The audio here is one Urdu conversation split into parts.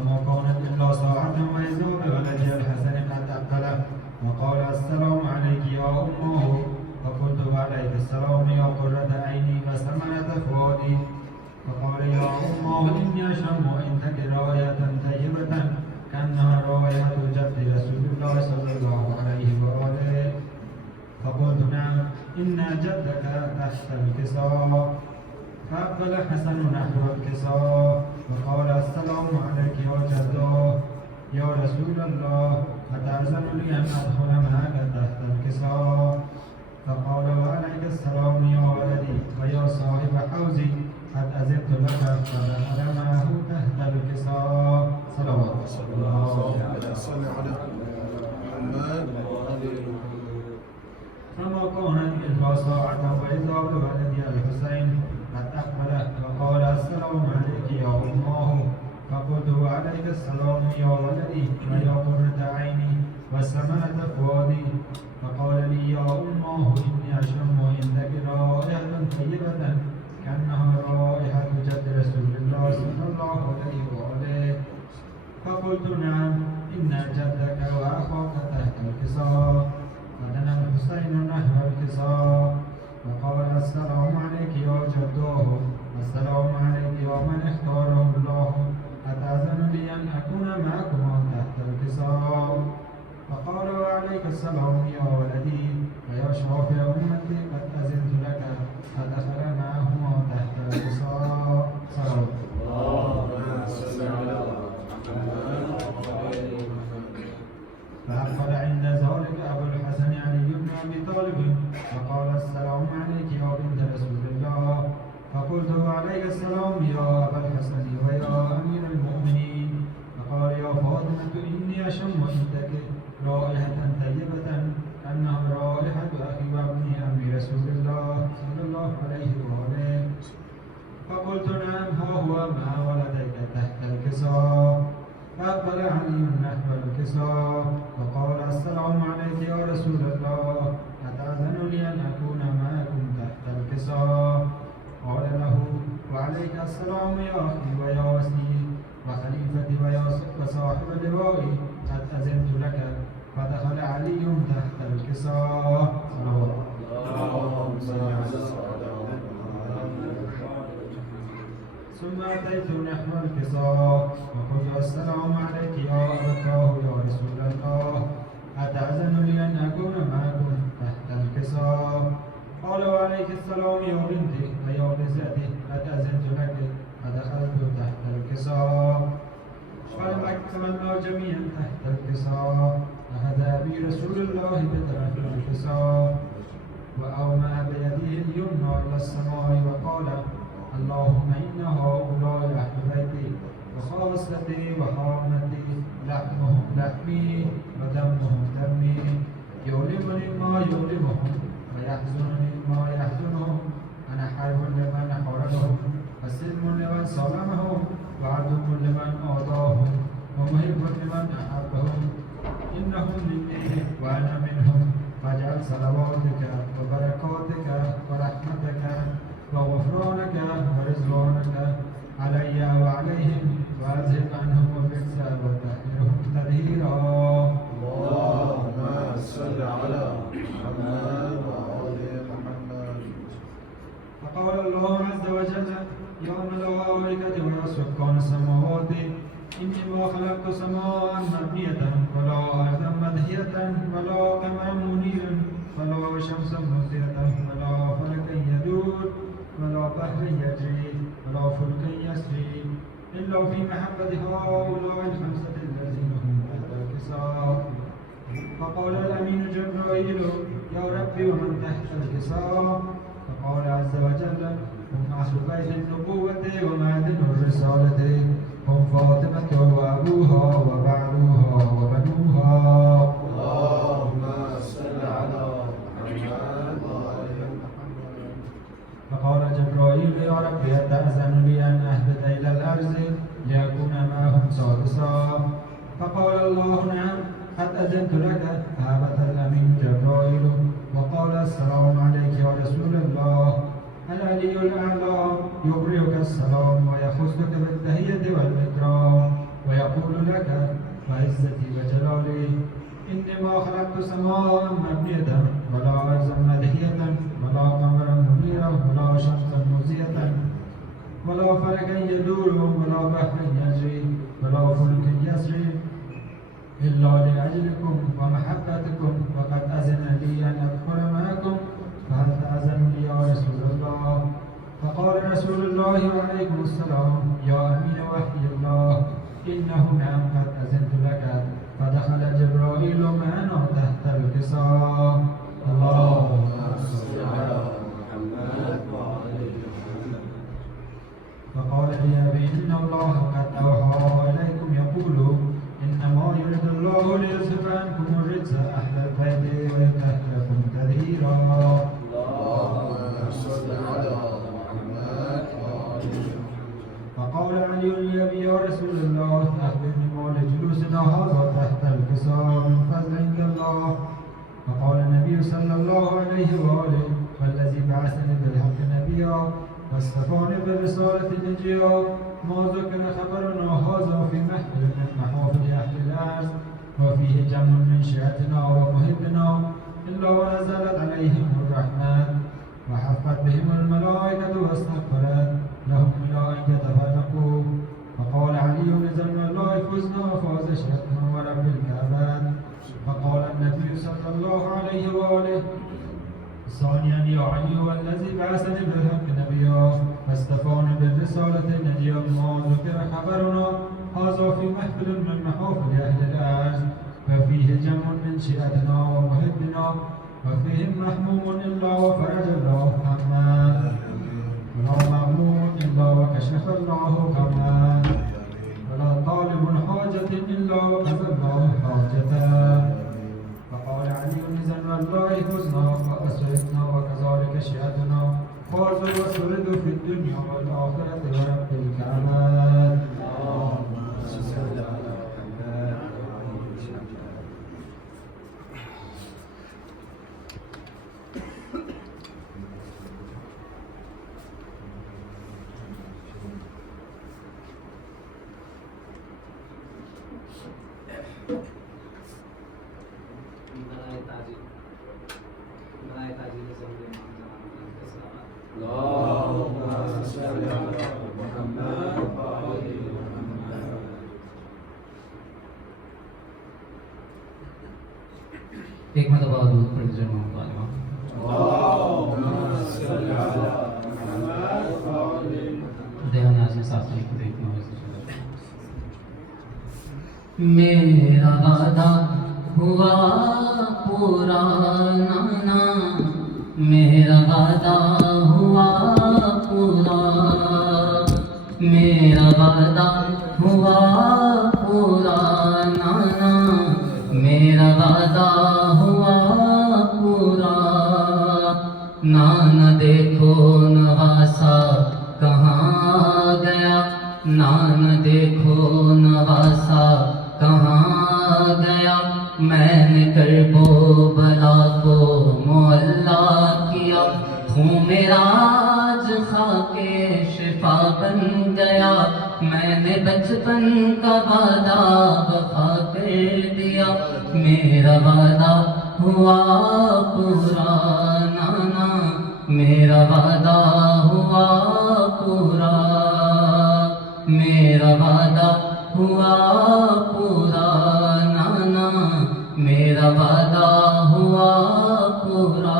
فما كانت إلا ساعة وإذا بولدي الحسن قد أقبله وقال السلام عليك يا أمه فقلت وعليك السلام يا قرة عيني وسمنة فؤادي فقال يا أمه إني أشم عندك رائحة طيبة كأنها رائحة جد رسول الله صلى الله عليه وآله فقلت نعم إن جدك تحت الكساء فأقبل حسن نحو الكساء وقال السلام عليك يا جدو يا رسول الله أتأذن لي أن أدخل معك تحت الكساء فقال وعليك السلام يا ولدي ويا صاحب حوزي قد أذنت لك فدخل معه تحت الكساء صلوات الله عليه وسلم فما كان إلا ساعة وإذا بولدي الحسين قد أقبله وقال السلام عليك يا أمه فقلت وعليك السلام يا ولدي ويا قرة عيني وسمنة فؤادي فقال لي يا أمه إني أشم عندك رائحة طيبة كأنها رائحة جد رسول الله صلى الله عليه وآله فقلت نعم إن جدك وأخاك تحت الكساء فدنا الحسين نحو الكساء وقال السلام عليك يا جدوه السلام عليك ومن اختاره الله أتأذن لي أن أكون معكما تحت الكساء فقال وعليك السلام يا ولدي ويا شافع أمتي قد أذنت لك فدخل معهما تحت الكساء صلوات اللهم صل على فأقبل عند ذلك أبو الحسن علي بن أبي طالب فقال السلام عليك يا بنت رسول الله فقلت وعليك السلام يا أبا الحسن ويا أمير المؤمنين فقال يا فاطمة إني أشم عندك رائحة طيبة كأنها رائحة أخي وابن أم رسول الله صلى الله عليه وآله فقلت نعم ها هو مع ولديك تحت الكساء فأقبل علي نحو الكساء وقال السلام عليك يا رسول الله أتأذن لي أن أكون معكم تحت الكساء قال له وعليك السلام يا أخي ويا وسيلي وخليفتي وصاحب لوائي قد أذنت لك فدخل علي تحت الكساء صلوات اللهم صل على ثم أتيت نحو الكساء وقلت السلام عليك يا أبتاه يا رسول الله أتأذن لي أن أكون معكم تحت الكساء قال وعليك السلام يا بنتي ويا بزاتي قد أذنت لك فدخلت تحت الكساء فلما اكتملنا جميعا تحت الكساء أخذ بي رسول الله بطرف الكساء وأومأ بيده اليمنى إلى السماء وقال اللهم إن هؤلاء أهل بيتي وخاصتي وحامتي لحمهم لحمي ودمهم دمي يؤلمني ما يؤلمهم ويحزنني ما يحزنهم أنا حرب لمن حرمهم وسلم لمن صلمهم وعدو لمن آذاهم ومحب لمن أحبهم إنهم مني وأنا منهم فاجعل صلواتك وبركاتك ورحمتك وغفرانك ورضوانك علي وعليهم وأذهب عنهم الرجس وطهرهم تطهيرا اللهم صل على محمد وآل محمد فقال الله عز وجل يا ملائكة ويا سكان السماوات إني ما خلقت سماء مبنية ولا أرضا مدهية ولا قمرا منيرا ولا شمسا مزدرة ولا فلكا يدور ولا بحر يجري ولا فلك يسري إلا في محبة هؤلاء الخمسة الذين هم تحت الكساء فقال الأمين جبرائيل يا ربي ومن تحت الكساء فقال عز وجل هم أهل بيت النبوة ومعدن الرسالة هم فاطمة وأبوها وبعلها وبنوها اللهم صل على محمد وآل محمد فقال جبرائيل يا رب أتأذن لي أن أهبط إلى الأرض لأكون معهم سادسا فقال الله نعم قد أذنت لك فهبط الأمين جبرائيل وقال السلام عليك يا رسول الله العلي الأعلى يبرئك السلام ويخصك بالتحية والإكرام ويقول لك وعزتي وجلالي إني ما خلقت سماء مبنية ولا أرضا مدهية ولا قمرا منيرا ولا شمسا مزية ولا فلكا يدور ولا بحرا يجري ولا فلك يسري إلا لأجلكم ومحبتكم وقد أذن لي أن أدخل معكم فهل تأذن لي يا رسول الله؟ فقال رسول الله عليكم السلام يا أمين وحي الله إنه نعم قد أذنت لك فدخل جبرائيل معنا تحت الكساء اللهم صل على محمد وعلى محمد. فقال لي أبي إن الله قد أوحى إليكم يقول إنما يريد الله ليذهب عنكم الرجس أهل البيت ويطهركم تطهيرا اللهم صل على محمد وعلى محمد. فقال علي لأبي يا رسول الله أخبرني ما لجلوسنا هذا تحت الكساء من فضل عند الله. فقال النبي صلى الله عليه وآله والذي بعثني بالحق نبيا واصطفاني بالرسالة نجيا ما ذكر خبرنا هذا في محفل من محافل أهل الأرض وفيه جمع من شيعتنا ومحبنا إلا ونزلت عليهم الرحمة وحفت بهم الملائكة واستغفرت لهم إلى أن يتفرقوا. فقال علي نزل الله فزنا وفاز شيعتنا ورب الكعبة. فقال النبي صلى الله عليه وآله ثانيا يا علي والذي بعثني بالحق نبيا فاستفاني بالرسالة نجيا ما ذكر خبرنا هذا في محفل من محافل أهل الأرض وفيه جمع من شيعتنا ومحبنا وفيهم محموم إلا وفرج الله همه ولا مغموم إلا وكشف الله كرمه ولا طالب حاجة إلا وقضى الله حاجته. فقال علي نزل الله حزنا وأسرتنا وكذلك شيعتنا فازوا وسردوا في الدنيا والآخرة ورب الكعبات. اللهم صل على محمد وعلى محمد. اللهم صل على محمد وعلى محمد. ایک مرتبہ درود پڑھ لیجیے محمد اللهم صل على محمد وعلى محمد. دیوان ناظرین ساتھی کو دیکھنا ہوئے میرا وعدہ ہوا پورا نانا میرا وعدہ ہوا پورا میرا وعدہ ہوا پورا نانا میرا وعدہ ہوا پورا نانا دیکھو نواسا کہاں گیا نانا دیکھو نواسا کہاں گیا میں نے کربو بلا کو معلا کیا خون میرا آج خاکے شفا بن گیا میں نے بچپن کا وعدہ وفا کر دیا میرا وعدہ ہوا پورا نانا میرا وعدہ ہوا پورا میرا وعدہ ہوا پورا نانا میرا وعدہ ہوا پورا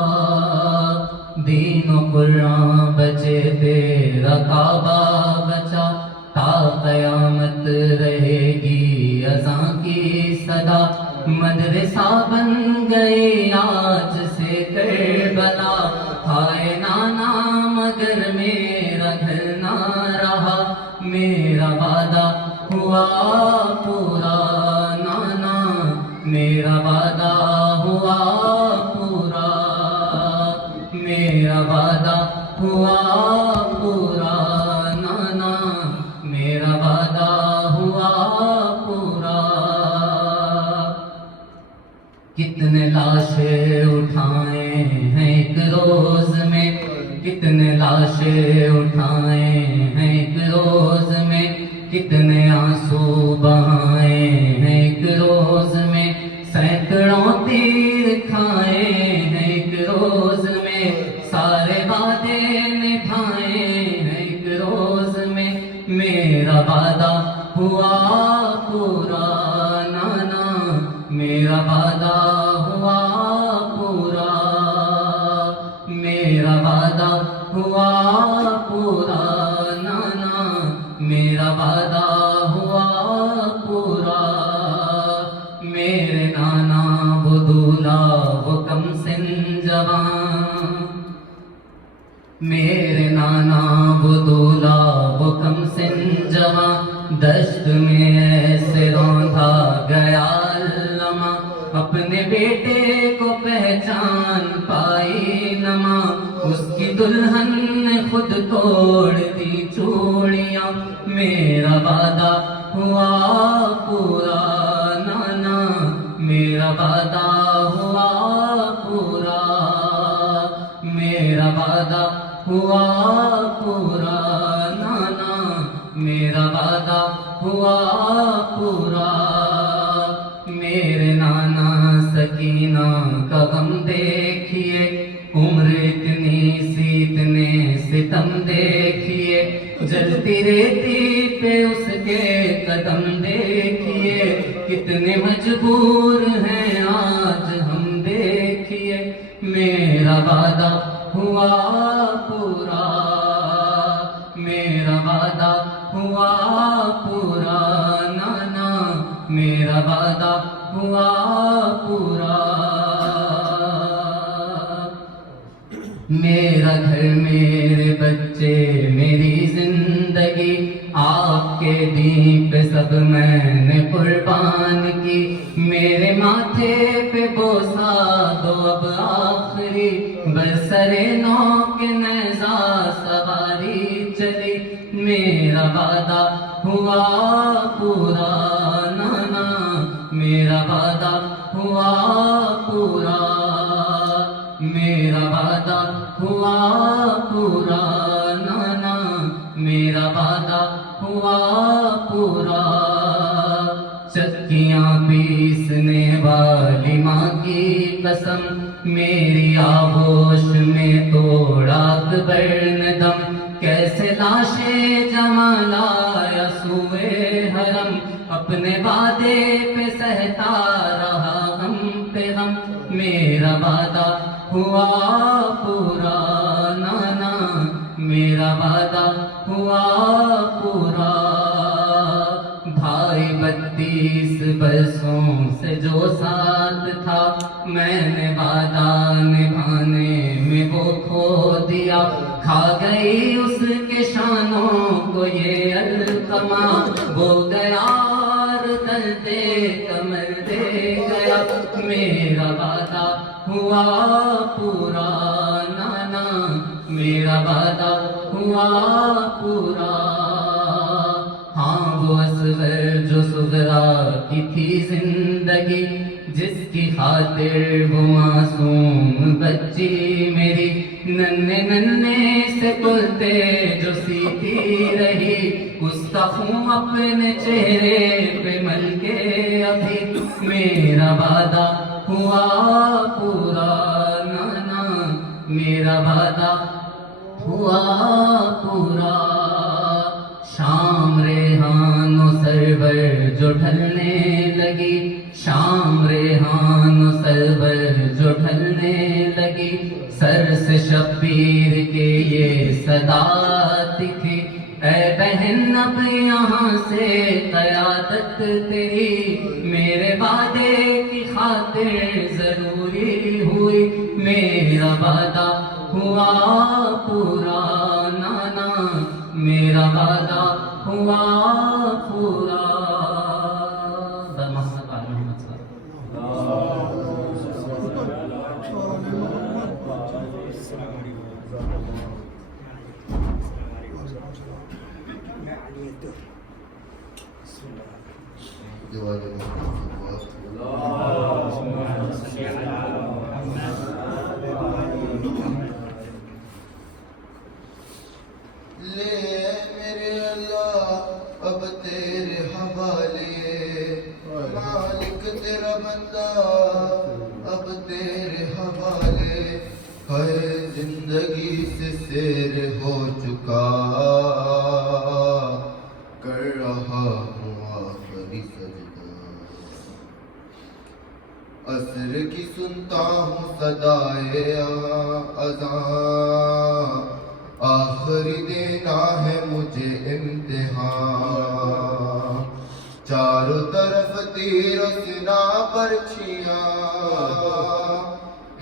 دین و قرآن بچے تیرا کعبہ بچا تا قیامت رہے گی اذان کی صدا مدرسہ بن گئی آج سے کربلا ہائے نانا مگر میرا گھر نہ رہا میرا وعدہ ہوا پورا نانا میرا وعدہ ہوا پورا میرا وعدہ ہوا پورا نانا میرا وعدہ ہوا پورا کتنے لاشیں اٹھائے ہیں ایک روز میں کتنے لاشیں اٹھائے ہیں ایک روز میں کتنے آنسو بہائے میرا وعدہ ہوا پورا نانا میرا وعدہ ہوا پورا میرا وعدہ ہوا پورا نانا میرا وعدہ ہوا پورا میرے نانا وہ دولہا وہ کم سن جوان میرے نانا وہ دولہا وہ کم سن جوان دشت میں ایسے روندا گیا علامہ اپنے بیٹے کو پہچان پائی نما اس کی دلہن نے خود توڑ دی چوڑیاں میرا وعدہ ہوا پورا نانا میرا وعدہ ہوا پورا میرا وعدہ ہوا پورا نانا میرا وعدہ ہوا پورا میرے نانا سکینہ کا غم دیکھیے عمر اتنی سی اتنے ستم دیکھیے جلتی ریتی پہ اس کے قدم دیکھیے کتنے مجبور ہیں آج ہم دیکھیے میرا وعدہ ہوا پورا میرا وعدہ ہوا پورا نانا میرا وعدہ ہوا پورا میرا گھر میرے بچے میری زندگی آپ کے دین پہ سب میں نے قربان کی میرے ماتھے پہ بوسہ دو اب آخری برسر نو کے نیزہ سواری چلی میرا وعدہ ہوا پورا نانا میرا وعدہ ہوا پورا میرا وعدہ ہوا پورا نانا میرا وعدہ ہوا پورا چکیاں پیسنے والی ماں کی قسم میری آغوش میں توڑا اکبر نے دم کیسے لاشیں جمع لایا سوئے حرم اپنے وعدے پہ سہتا رہا ہم پہ غم میرا وعدہ ہوا پورا نانا میرا وعدہ ہوا پورا بھائی 32 برسوں سے جو ساتھ تھا میں نے وعدہ نبھانے میں وہ کھو دیا کھا گئی اس کے شانوں کو یہ القما وہ گیا اور دلتے کمر دے گیا میرا وعدہ ہوا پورا نانا میرا وعدہ ہوا پورا ہاں وہ اصغر جو صغرا کی تھی زندگی جس کی خاطر وہ معصوم بچی میری ننھے ننھے سے کلتے جو سیتی رہی اس کا خون اپنے چہرے پہ مل کے ابھی میرا وعدہ ہوا پورا نانا میرا وعدہ ہوا پورا شام ریحان و سرور جو ڈھلنے لگی شام ریحان و سرور جو ڈھلنے لگی سر سے شبیر کے یہ صدا آتی تھی اے بہن اب یہاں سے قیادت تیری میرے وعدے کی خاطر ضروری ہوئی میرا وعدہ ہوا پورا نانا میرا وعدہ ہوا پورا لے میرے اللہ اب تیرے حوالے مالک تیرا بندہ اب تیرے حوالے ہر زندگی سے سیر ہو چکا کی سنتا ہوں صدائے اذان، آخری دینا ہے مجھے امتحان، چاروں طرف تیر و سنا برچھیاں،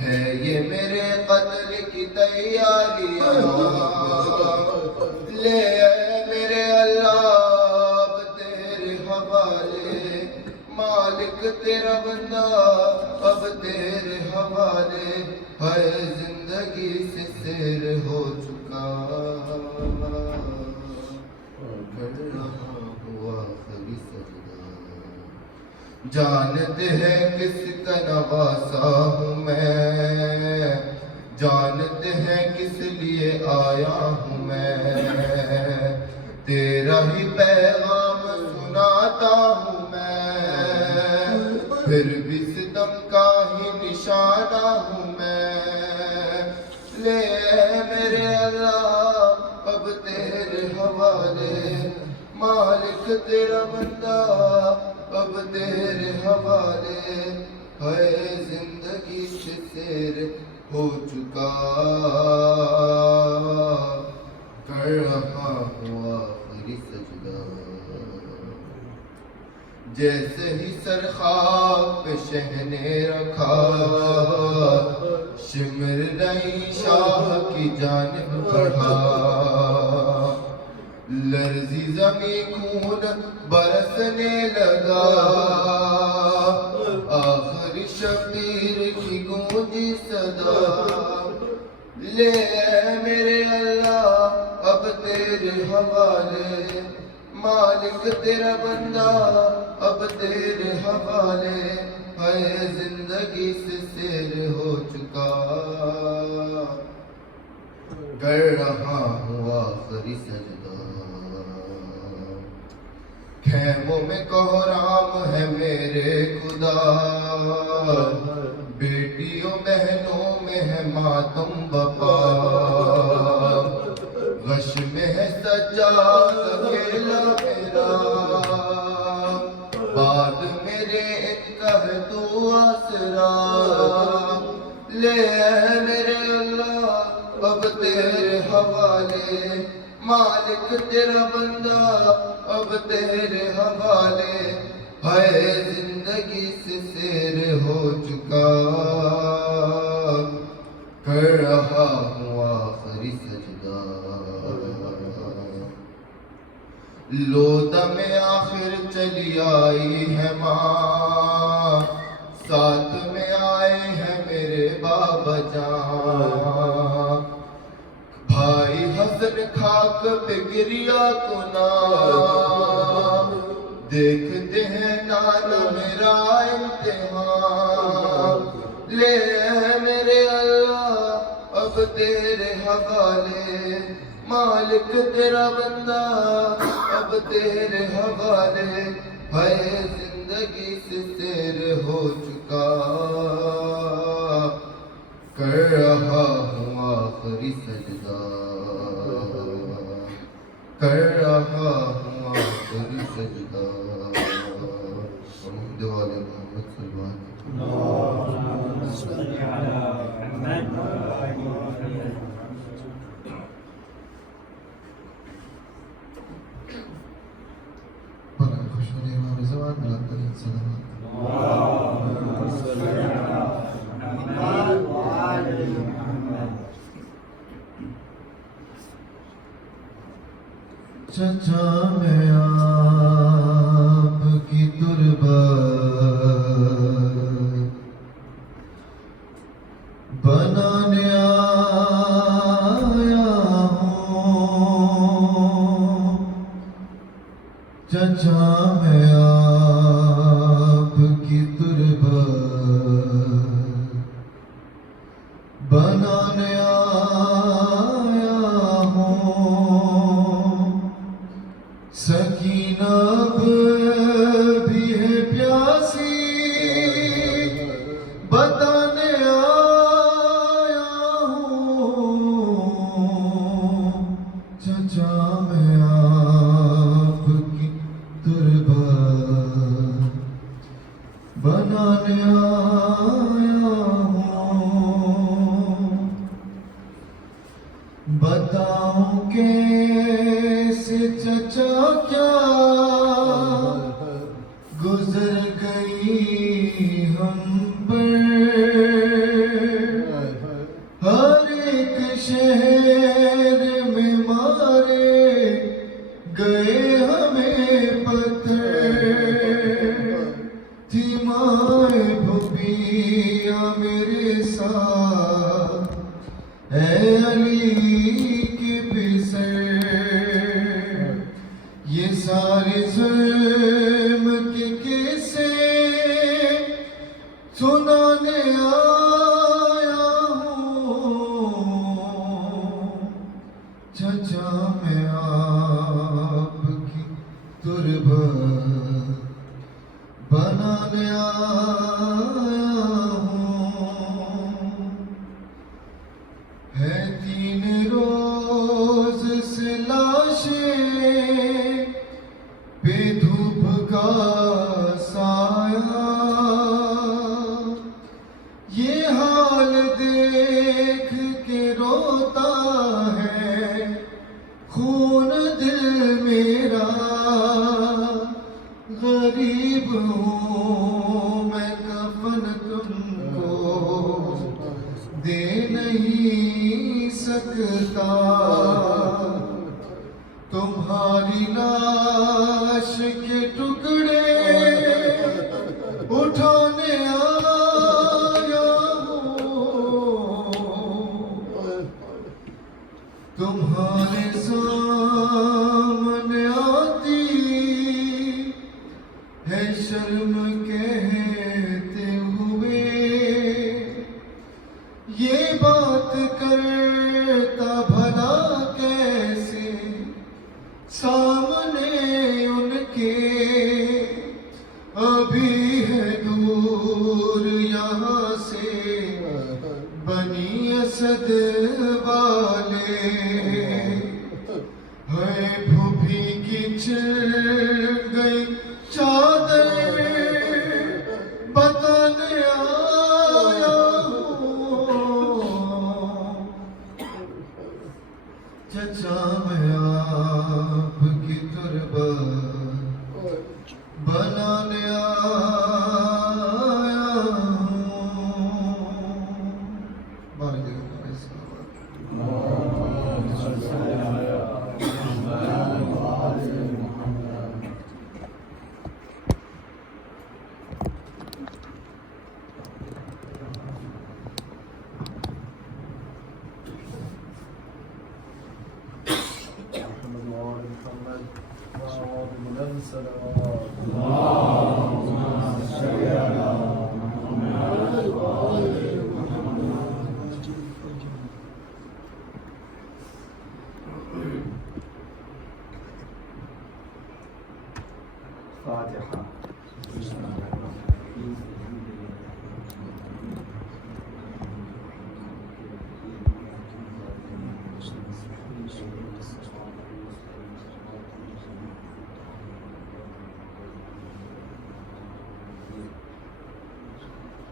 ہے یہ میرے قتل کی تیاریاں، لے اے میرے اللہ اب تیرے حوالے، مالک تیرا بندہ اب تیرے حوالے، ہے زندگی سے سیر ہو چکا، کر رہا ہوا آخری سجدہ، جانتے ہیں کس کا نواسا ہوں میں، جانتے ہیں کس لیے آیا ہوں میں، تیرا ہی پیغام سناتا ہوں میں، پھر بھی ستم کا ہی نشانہ ہوں میں، لے میرے اللہ اب تیرے حوالے، مالک تیرا بندہ اب تیرے حوالے، ہے زندگی سے سیر ہو چکا، کر رہا ہوں آخری سجدہ، جیسے ہی سر خواب پہ شہ نے رکھا، شمر نئی شاہ کی جانب بڑھا، لرزی زمین خون برسنے لگا، آخری شبیر کی گونجی صدا، لے میرے اللہ اب تیرے حوالے، مالک تیرا بندہ اب تیرے حوالے، ہے زندگی سے سیر ہو چکا، کر رہا ہوں آخری سجدہ، خیموں میں کوہرام ہے میرے خدا، بیٹیوں بہنوں میں ہے ماتم بپا، غش میں ہے سجاد اکیلا میرا، بعد میرے ان کا ہے تو آسرا، لے میرے اللہ اب تیرے حوالے، مالک تیرا بندہ اب تیرے حوالے، ہے زندگی سے سیر ہو چکا، کر رہا ہوں آخری سجدہ، لو دم آخر چلی آئی ہے ماں، ساتھ میں آئے ہیں میرے بابا جان، بھائی حسن خاک پہ گریا کنا، دیکھتے ہیں نانا میرا امتحان، لے میرے اللہ اب تیرے حوالے، مالک تیرا بندہ اب تیرے حوالے، ہے زندگی سے سیر ہو چکا، کر رہا ہوں آخری سجدہ، کر رہا ہوں آخری سجدہ، محمد والے محمد صلی اللہ علیہ وسلم۔ چچا میں آپ کی تربت بنانے آیا ہوں، چچا میں آپ کی تربت بنانے آیا ہوں، سکینہ بھی ہے پیاسی بتانے آیا ہوں، چچا میں آپ کی تربت بنانے آیا کیا کیا گزر گئی ہم پر، ہر ایک شہر میں مارے گئے ہمیں پتھر، تھی مائیں بھوپیا میرے ساتھ اے علی کے پسر، یہ سارے ظلم کے قصے سنانے آیا ہوں، چچا میں آپ کی تربت بنانے آیا ہوں، ہے 3 روز سے لاشیں بے دھوپ کا سایہ، یہ حال دیکھ کے روتا ہے خون دل میرا، غریب ہوں میں کفن تم کو دے نہیں سکتا، تمہاری لاش کے ٹکڑے اٹھانے آیا ہوں، تمہارے سامنے آتی ہے شرم کہتے ہوئے، یہ بات کرتا بھلا کیسے سامنے ان کے، ابھی ہے دور یہاں سے بنی اسد والے، ہے بھوپی کی چل گئی چادر بتانے آیا ہوں، چچا میں آپ کی تربت بنانے آیا ہوں، بارے دیکھو اس فاتحہ.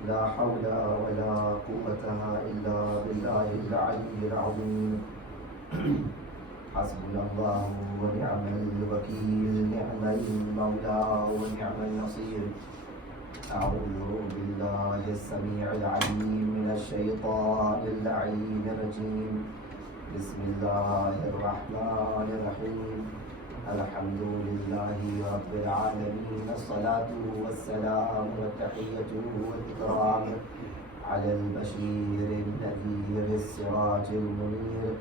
لا حول ولا قوة إلا بالله العلي العظيم. حسبنا الله ونعم الوكيل، نعم المولى ونعم النصير. أعوذ بالله السميع العليم من الشيطان اللعين الرجيم. بسم الله الرحمن الرحيم. الحمد لله رب العالمين، الصلاة والسلام والتحية والإكرام على البشير النذير السراج المنير،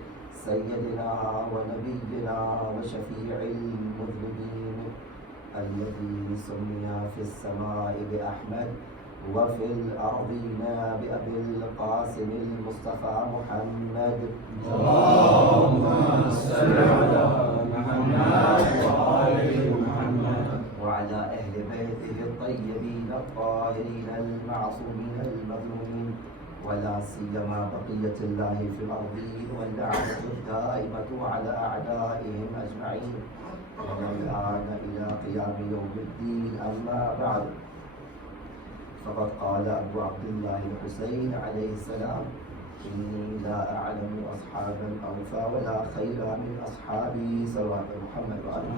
سيدنا ونبينا وشفيع المذنبين، الذي سمي في السماء بأحمد وفي الأرضين بأبي القاسم المصطفى محمد. اللهم صل على محمد وآل محمد وعلى أهل بيته الطيبين الطاهرين المعصومين المظلومين، ولا سيما بقية الله في الأرضين، واللعنة الدائمة على أعدائهم أجمعين ومن الآن إلى قيام يوم الدين. أما بعد، فقد قال أبو عبد الله الحسين عليه السلام: إني لا أعلم أصحابا أوفى ولا خير من أصحابي صلوات محمد وآل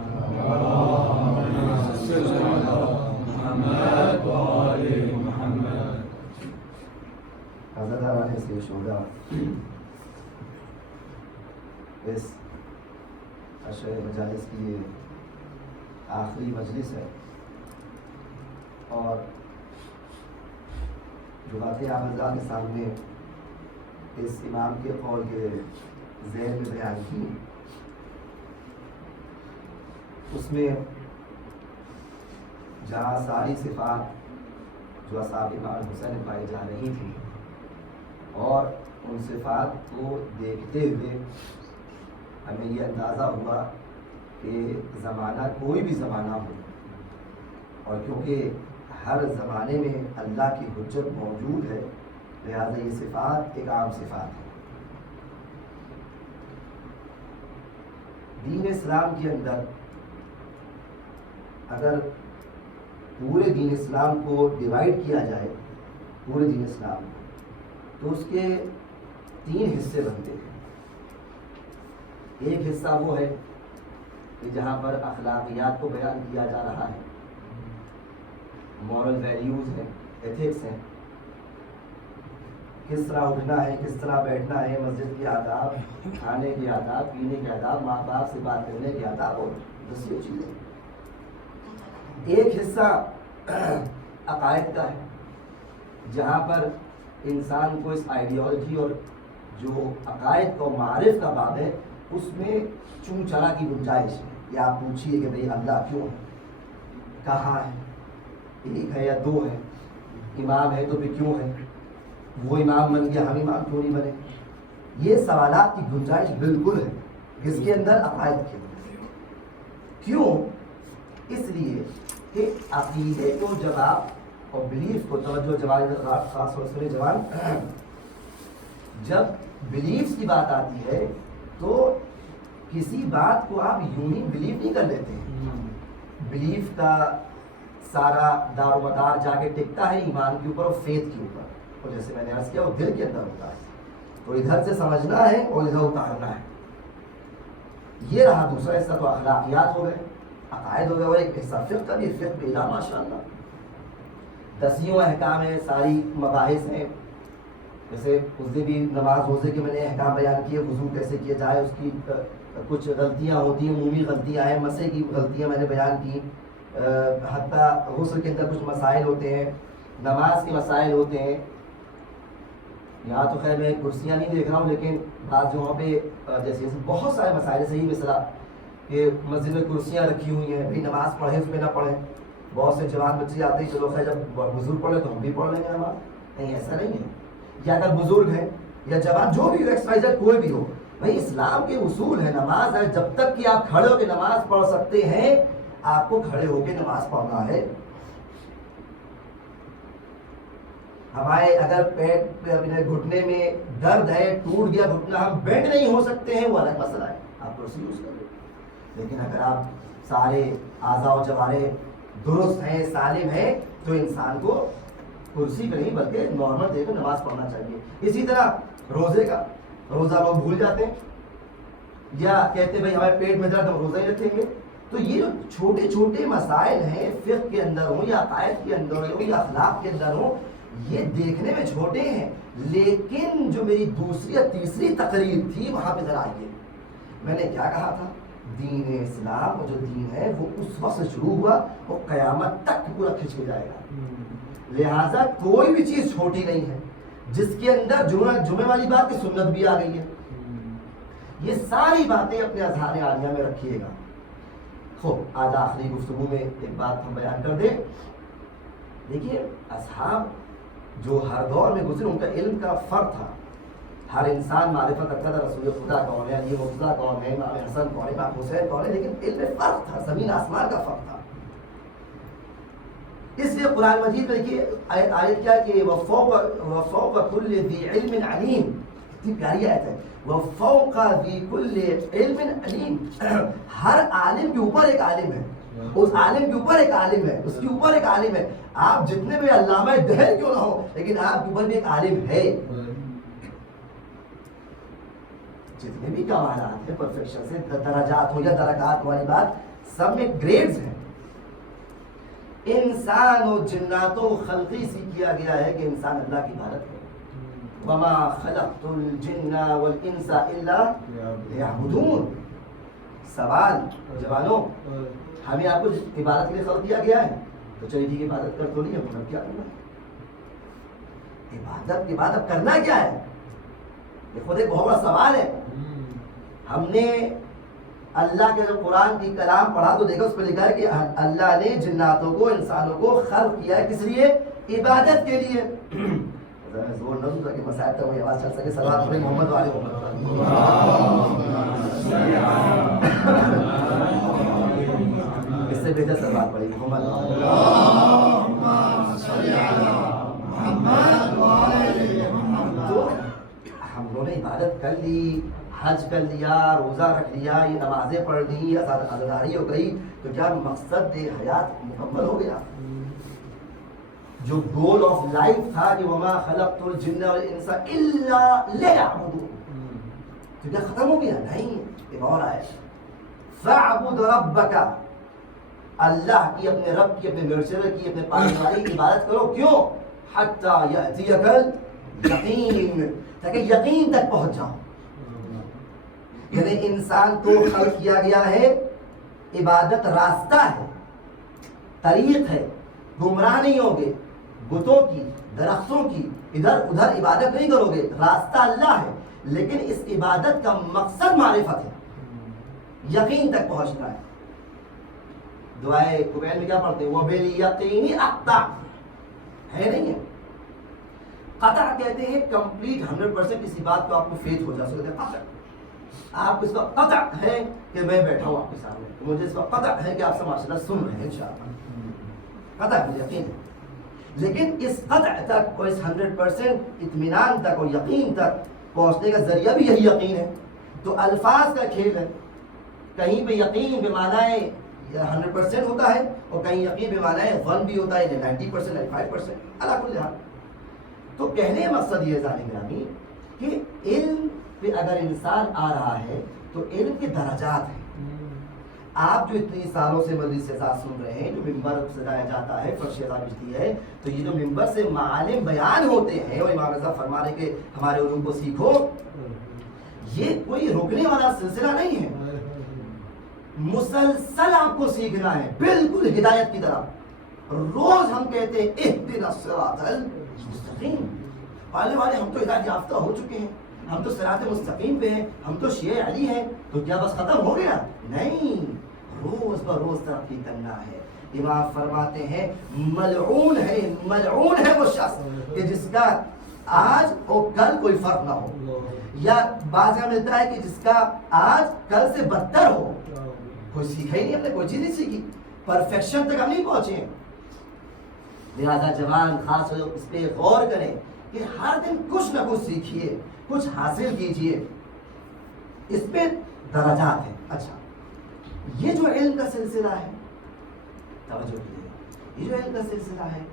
محمد. حضرت سے شہداء اس عشر مجالس کی یہ آخری مجلس ہے اور جو باتیں آپ حضرات کے سامنے اس امام کے قول کے ذیل میں بیان کی اس میں جہاں ساری صفات جو اصحاب امام حسین میں پائی جا رہی تھی اور ان صفات کو دیکھتے ہوئے ہمیں یہ اندازہ ہوا کہ زمانہ کوئی بھی زمانہ ہو اور کیونکہ ہر زمانے میں اللہ کی حجت موجود ہے لہذا یہ صفات ایک عام صفات ہے. دین اسلام کے اندر اگر پورے دین اسلام کو ڈیوائڈ کیا جائے پورے دین اسلام کو تو اس کے 3 حصے بنتے ہیں. ایک حصہ وہ ہے کہ جہاں پر اخلاقیات کو بیان کیا جا رہا ہے, مورل ویلیوز ہیں, ایتھکس ہیں, کس طرح اٹھنا ہے, کس طرح بیٹھنا ہے, مسجد کے آداب, کھانے کے آداب, پینے کے آداب, ماں باپ سے بات کرنے کے آداب اور دوسری چیزیں. ایک حصہ عقائد کا ہے جہاں پر انسان کو اس آئیڈیالوجی اور جو عقائد کا معارف کا باب ہے اس میں چون چلا کی گنجائش ہے. یا آپ پوچھیے کہ بھئی اللہ کیوں ہے, کہاں ہے, ایک ہے یا 2 ہے, امام ہے تو بھی کیوں ہے, وہ امام بن گیا ہم امام کیوں نہیں بنے. یہ سوالات کی گنجائش بالکل ہے جس کے اندر عقائد کے کیوں, اس لیے کہ عقیدے کو جواب اور بلیف کو توجہ جواب خاص طور سے جوان جب بلیفس کی بات آتی ہے تو کسی بات کو آپ یوں ہی بلیو نہیں کر لیتے. بلیف کا سارا دار و مدار جا کے ٹکتا ہے ایمان کے اوپر اور فیتھ کے اوپر, اور جیسے میں نے عرض کیا وہ دل کے اندر ہوتا ہے, تو ادھر سے سمجھنا ہے اور ادھر اتارنا ہے. یہ رہا دوسرا حصہ, تو اخلاقیات ہو گئے, عقائد ہو گئے, اور ایک حصہ فقہ کا بھی, فقہ بھی ماشاء اللہ 10 احکام ہیں, ساری مباحث ہیں. جیسے اس دن بھی نماز روزے کے میں نے احکام بیان کیے, وضو کیسے کیا جائے, اس کی کچھ غلطیاں ہوتی ہیں, عمومی غلطیاں ہیں, مسئلے کی غلطیاں میں نے بیان کی, حتیٰ غسل کے اندر کچھ مسائل ہوتے ہیں, نماز کے مسائل ہوتے ہیں. یہاں تو خیر میں کرسیاں نہیں دیکھ رہا ہوں, لیکن بعض جگہوں پہ جیسے بہت سارے مسائل صحیح مثلا کہ مسجد میں کرسیاں رکھی ہوئی ہیں, بھائی نماز پڑھیں اس میں نہ پڑھیں. بہت سے جوان بچے آتے ہیں, چلو خیر جب بزرگ پڑھ لیں تو ہم بھی پڑھ لیں گے نماز. نہیں, ایسا نہیں ہے. یا اگر بزرگ ہیں یا جوان جو بھی ایکس وائی زیڈ کوئی بھی ہو, بھائی اسلام کے اصول ہے, نماز ہے, جب تک کہ آپ کھڑے ہو کے نماز پڑھ سکتے ہیں آپ کو کھڑے ہو کے نماز پڑھنا ہے. ہمارے اگر پیٹ گھٹنے میں درد ہے, ٹوٹ گیا گھٹنا, ہم بینڈ نہیں ہو سکتے ہیں, وہ الگ مسئلہ ہے, آپ کرسی یوز کر لیں. لیکن اگر آپ سارے اعضاء و جوارح درست ہیں, سالم ہیں, تو انسان کو کرسی پہ نہیں بلکہ نارمل طریقے سے نماز پڑھنا چاہیے. اسی طرح روزے کا, روزہ لوگ بھول جاتے ہیں یا کہتے ہیں بھائی ہمارے پیٹ میں درد, ہم روزہ ہی رکھیں گے. تو یہ جو چھوٹے چھوٹے مسائل ہیں فقہ کے اندر ہوں یا عقائد کے اندر ہوں یا اخلاق کے اندر ہوں, یہ دیکھنے میں چھوٹے ہیں, لیکن جو میری دوسری یا تیسری تقریر تھی وہاں پہ ذرا آئیے. میں نے کیا کہا تھا, دین اسلام جو دین ہے وہ اس وقت سے شروع ہوا وہ قیامت تک پورا کھنچ کے جائے گا. لہٰذا کوئی بھی چیز چھوٹی نہیں ہے. جس کے اندر جمعے والی بات کی سنت بھی آ گئی ہے. یہ ساری باتیں اپنے اذہان عالیہ میں رکھیے گا. خوب آج آخری گفتگو میں ایک بات ہم بیان کر دیں. دیکھیے اصحاب جو ہر دور میں گزرے ان کا علم کا فرق تھا. ہر انسان معرفت رکھتا تھا رسول خدا کون ہے, علی مرتضیٰ کون ہے, امام حسن کون ہے, امام حسین کون ہے, لیکن علم میں فرق تھا, زمین آسمان کا فرق تھا. اس لیے قرآن مجید میں دیکھیے آیت کیا کہ وَفَوْقَ كُلِّ ذِي عِلْمٍ عَلِيمٍ, اتنی پیاری آیت ہے. وَفَوْقَ ذِي كُلِّ عِلْمٍ عَلِيمٍ, ہر عالم کے اوپر ایک عالم ہے, اس عالم کے اوپر ایک عالم ہے, اس کے اوپر ایک عالم ہے. آپ جتنے بھی علامہ دہر کیوں نہ ہو, لیکن آپ کے اوپر بھی ایک عالم ہے. جتنے بھی کمالات ہیں پرفیکشن سے درجات ہو یا درکات والی بات سب میں گریڈز ہیں. انسان و جنات و خلقی سے کیا گیا ہے کہ انسان اللہ کی عبادت کرے. وما خلقت الجن والانس الا ليعبدون. سوال جوانوں ہمیں آپ کو عبادت کے لیے خلق کیا گیا ہے تو چلیے ٹھیک عبادت کر تو نہیں ہے اب کیا کرنا ہے؟ عبادت کے بعد اب کرنا کیا ہے؟ یہ خود ایک بہت بڑا سوال ہے. ہم نے اللہ کے جو قرآن کی کلام پڑھا تو دیکھا اس پہ لکھا ہے کہ اللہ نے جناتوں کو انسانوں کو خلق کیا ہے کس لیے؟ عبادت کے لیے. زور نہ دوں تاکہ مسائل تک وہی آواز چل سکے. صلوات پڑھیں محمد والے محمد. اس سے بہتر صلوات پڑھیں محمد. تو ہم لوگوں نے عبادت کر لی، حج کر لیا، روزہ رکھ لیا، یہ نمازیں پڑھ لی، عزاداری ہو گئی، تو کیا مقصد حیات مکمل ہو گیا؟ جو گول آف لائف تھا کہ وما خلقت الجن والانس الا لیعبدون، تو کیا ختم ہو گیا؟ نہیں. ایک اور آئے فاعبد ربک، اللہ کی، اپنے رب کی، اپنے نرچرر کی، اپنے پالنے والی کی عبادت کرو. کیوں؟ حتی یأتیک الیقین، تاکہ یقین تک پہنچ جاؤ. یعنی انسان کو خلق کیا گیا ہے، عبادت راستہ ہے، طریق ہے، گمراہ نہیں ہوگے. بتوں کی، درختوں کی ادھر ادھر عبادت نہیں کرو گے. راستہ اللہ ہے لیکن اس عبادت کا مقصد معرفت ہے، یقین تک پہنچنا ہے. دعائے قبیل میں کیا پڑھتے ہیں؟ وَبِالْيَقِينِ أَقْطَعْ، ہے نہیں ہے. قطع کہتے ہیں کمپلیٹ 100% کسی بات کو آپ کو فیت ہو جا سکتے ہیں. قطع، آپ اس کا قطع ہے کہ میں بیٹھا ہوں آپ کے سامنے، مجھے اس کا قطع ہے کہ آپ سے ماشاءاللہ سن رہے ہیں انشاءاللہ. قطع مجھے یقین ہے. لیکن اس قطع تک اور اس 100% اطمینان تک اور یقین تک پہنچنے کا ذریعہ بھی یہی یقین ہے. تو الفاظ کا کھیل ہے. کہیں پہ یقین بے معنی 100% ہوتا ہے اور کہیں یقین بے معنی 1 بھی ہوتا ہے، 90% 95%. اللہ کل جہاں. تو کہنے کا مقصد یہ ظالم گرامی کہ علم پہ اگر انسان آ رہا ہے تو علم کے درجات ہیں. آپ جو اتنی سالوں سے مجلس سے سن رہے ہیں، جو ممبر سجایا جاتا ہے، فرش بجتی ہے، تو یہ جو ممبر سے معالم بیان ہوتے ہیں اور امام رضا فرما رہے کہ ہمارے علوم کو سیکھو، یہ کوئی رکنے والا سلسلہ نہیں ہے. مسلسل آپ کو سیکھنا ہے، بالکل ہدایت کی طرح. روز ہم کہتے ہیں اہدنا الصراط المستقیم. پالنے والے ہم تو ہدایت یافتہ ہو چکے ہیں، ہم تو صراط مستقیم پہ ہیں، ہم تو شیعہ علی ہیں، تو کیا بس ختم ہو گیا؟ نہیں، روز بروز ترقی کرنا ہے. امام فرماتے ہیں ملعون ہے وہ شخص کہ جس کا آج اور کل کوئی فرق نہ ہو، یا بعض میں ملتا ہے کہ جس کا آج کل سے بدتر ہو. کوئی سیکھا ہی نہیں، ہم نے کوئی چیز نہیں سیکھی، پرفیکشن تک ہم نہیں پہنچے. لہذا جوان خاص ہو اس پہ غور کریں کہ ہر دن کچھ نہ کچھ سیکھیے، کچھ حاصل کیجئے. اس پہ درجات ہیں. اچھا، یہ جو علم کا سلسلہ ہے، توجہ کیجیے، یہ جو علم کا سلسلہ ہے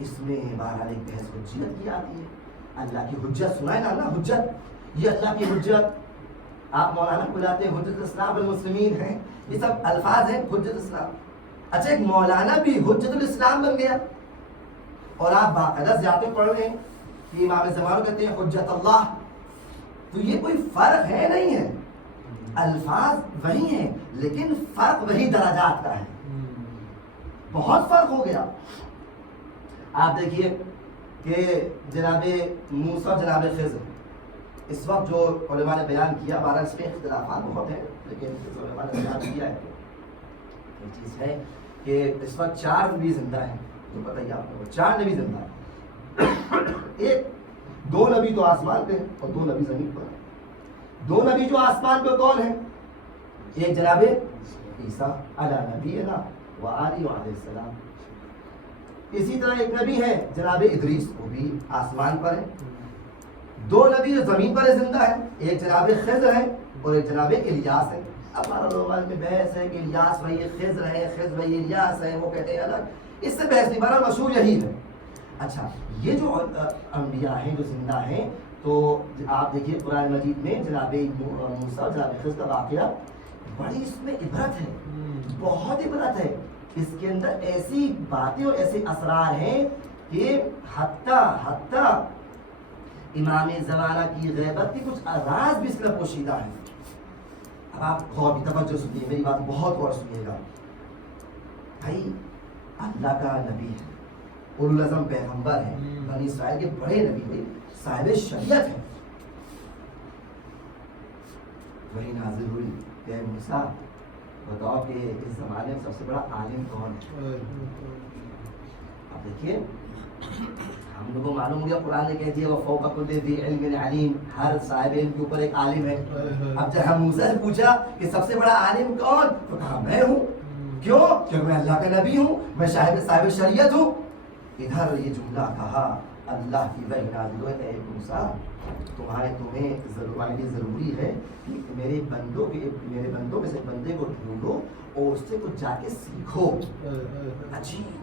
اس میں بہرحال ایک بحث حجیت کی آتی ہے. اللہ کی حجت سنائے نا، اللہ حجت، یہ اللہ کی حجت. آپ مولانا بلاتے ہیں حجت الاسلام المسلمین ہیں، یہ سب الفاظ ہیں حجت اسلام. اچھا، ایک مولانا بھی حجت الاسلام بن گیا اور آپ باقاعدہ زیادہ پڑھ رہے ہیں کہ امام زمان کہتے ہیں حجت اللہ. تو یہ کوئی فرق ہے نہیں ہے، الفاظ وہی ہیں لیکن فرق وہی درجات کا ہے. بہت فرق ہو گیا. آپ دیکھیے کہ جناب موسیٰ جناب خضر، اس وقت جو علماء نے بیان کیا، بہرحال اس میں اختلافات بہت ہیں لیکن علماء نے بیان کیا ہے ایک چیز ہے کہ اس وقت 4 نبی زندہ ہیں. تو بتائیے آپ کو 4 نبی زندہ ہیں. 2 نبی تو آسمان پہ ہیں اور 2 نبی زمین پر ہیں. 2 نبی جو آسمان پہ کون ہیں؟ ایک جناب عیسیٰ علیہ نبینا و آلہ علیہ السلام. اسی طرح ایک نبی ہے جناب ادریس، وہ بھی آسمان پر ہے. 2 نبی جو زمین پر زندہ ہیں، ایک جناب خضر ہے اور ایک جناب الیاس ہے. اب ہمارا لوگوں میں بحث ہے کہ الیاس وہی خضر ہے، خضر وہی الیاس ہے، وہ کہتے ہیں الگ. اس سے بحث نہیں، بہرحال مشہور یہی ہے. اچھا، یہ جو انبیاء ہیں جو زندہ ہیں، تو آپ دیکھیے قرآن مجید میں جناب موسیٰ اور جناب خضر کا واقعہ بڑی اس میں عبرت ہے، بہت عبرت ہے. اس کے اندر ایسی باتیں اور ایسے اسرار ہیں کہ حتیٰ امام زمانہ کی غیبت کی کچھ راز بھی اس کا پوشیدہ ہیں. اب آپ غور کی توجہ سنیے، میری بات بہت غور سنیے گا. بھائی اللہ کا نبی ہے، اولوالعزم پیغمبر ہے، بنی اسرائیل کے بڑے نبی ہے، صاحب شریعت ہے. وہی نازل ہوئی کہ موسیٰ بتاؤ کہ اس زمانے میں سب سے بڑا عالم کون ہے. اب دیکھیے ہم لوگوں کو معلوم ہو گیا، قرآن نے کہہ دیا وہ فوق کل ذی علم علیم، ہر صاحب علم کے اوپر ایک عالم ہے. اب جب ہم موسیٰ سے پوچھا کہ سب سے بڑا عالم کون، تو کہا میں ہوں. کیوں؟ کیونکہ میں اللہ کا نبی ہوں، میں صاحب شریعت ہوں. ادھر یہ جملہ کہا اللہ کی وحی نازل ہوئی، اے موسیٰ تمہیں ضروری ہے کہ میرے بندوں میں سے بندے کو ڈھونڈو اور اس سے کچھ جا کے سیکھو. عجیب.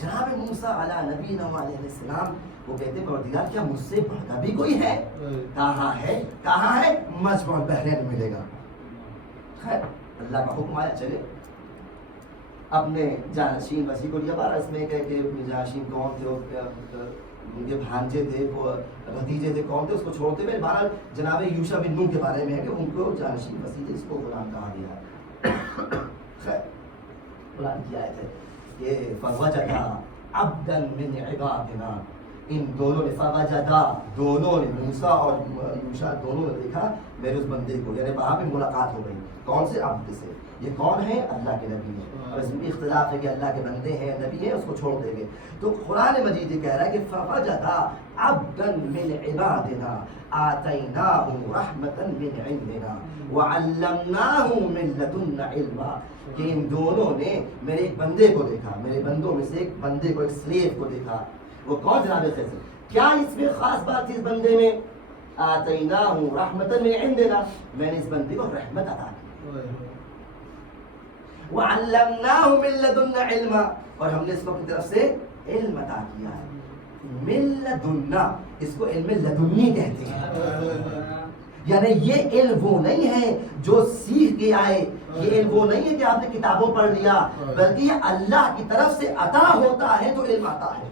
جناب موسیٰ علیہ نبی علیہ السلام وہ کہتے پروردگار کیا مجھ سے بڑھ کر بھی کوئی ہے؟ کہاں ہے؟ مجمع البحرین ملے گا. خیر اللہ کا حکم آیا، چلے اپنے جانشین وسیع کو لیا. بارہ اس میں کہ جانشین کون تھے، ان کے بھانجے تھے، بھتیجے تھے، کون تھے، اس کو چھوڑتے ہوئے بہرحال جناب یوشع بن نون کے بارے میں ہے کہ ان کو جانشین وسیع اس کو غلام کہا گیا. خیر قرآن کی آیت ہے کہ فوجدا عبدا من عبادنا، ان دونوں نے موسیٰ اور یوشع دونوں نے دیکھا میرے اس بندے کو، یعنی وہاں پہ ملاقات ہو گئی. کون سے؟ عبد سے. یہ کون ہے؟ اللہ کے نبی ہیں. اور اس میں بھی اختلاف ہے کہ اللہ کے بندے ہیں، نبی ہیں، اس کو چھوڑ دیں گے. تو قرآن مجید یہ کہہ رہا ہے کہ فوجدا عبدا من عبادنا آتیناہ رحمتا من عندنا وعلمناہ من لدنا علما، کہ ان دونوں نے میرے ایک بندے کو دیکھا، میرے بندوں میں سے ایک بندے کو، ایک سلیو کو دیکھا. وہ کون جناب خضر؟ کیا اس میں خاص بات تھی اس بندے میں؟ آتیناہ رحمتا من عندنا، میں نے اس بندے کو رحمت عطا کی. وعلمناہ من لدنا علما، اور ہم نے اس کو اپنی طرف سے علم عطا کیا ہے. من لدنا، اس کو علم لدنی کہتے ہیں. یعنی یہ علم وہ نہیں ہے جو سیکھ کے آئے، یہ علم وہ نہیں ہے کہ آپ نے کتابوں پڑھ لیا، بلکہ یہ اللہ کی طرف سے عطا ہوتا ہے تو علم آتا ہے.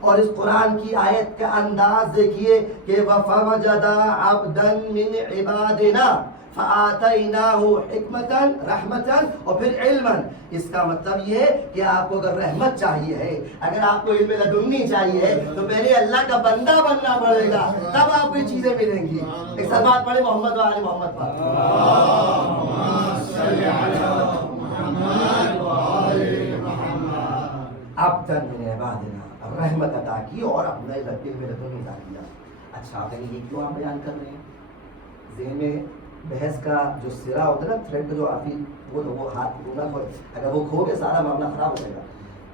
اور اس قرآن کی آیت کا انداز دیکھیے کہ وَفَوَجَدَا عَبْدًا مِّنْ عِبَادِنَا فَآتَيْنَاهُ حِكْمَةً رَحْمَةً اور پھر علمًا. اس کا مطلب یہ ہے کہ آپ کو اگر رحمت چاہیے ہے، اگر آپ کو علم لدنی چاہیے تو پہلے اللہ کا بندہ بننا پڑے گا، تب آپ کو یہ چیزیں ملیں گی. ایک ساتھ بات پڑھے محمد و آل محمد پر. عبدًا مِّنْ عِبَادِنَا، رحمت عطا کی اور اپنے علم لدنی عطا کیا. اچھا آپ یہ کیوں آپ بیان کر رہے ہیں؟ ذہن میں بحث کا جو سرا ہوتا ہے نا، تھریڈ کا جو آخری وہ ہاتھ ڈھونڈا، اگر وہ کھو گیا سارا معاملہ خراب ہو جائے گا.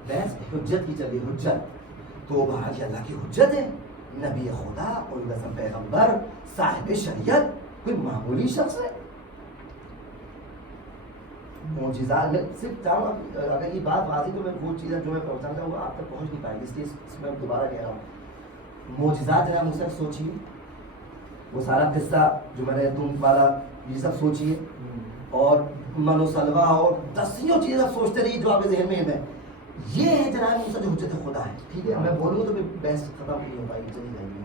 بحث حجت کی چلی، حجت تو بہار کی اللہ کی حجت ہے، نبی خدا، اولوالعزم پیغمبر، صاحب شریعت، کوئی معمولی شخص ہے. معجزات میں صرف چاہوں اگر یہ بات واضح تو میں وہ چیزیں جو میں پہنچانا چاہوں گا آپ تک پہنچ نہیں پائے گی، اس لیے اس میں دوبارہ کہہ رہا ہوں. معجزات جناب مجھ سے سوچیے، وہ سارا قصہ جو میں نے تم والا یہ سب سوچیے، اور من و سلوا اور دسیوں چیزیں آپ سوچتے رہیے جو آپ کے ذہن میں ہے. یہ ہے جناب موسیٰ جو حجت خدا ہے. ٹھیک ہے، میں بولوں گا تو پھر بحث ختم نہیں ہو پائے گی، چلی جائے گی.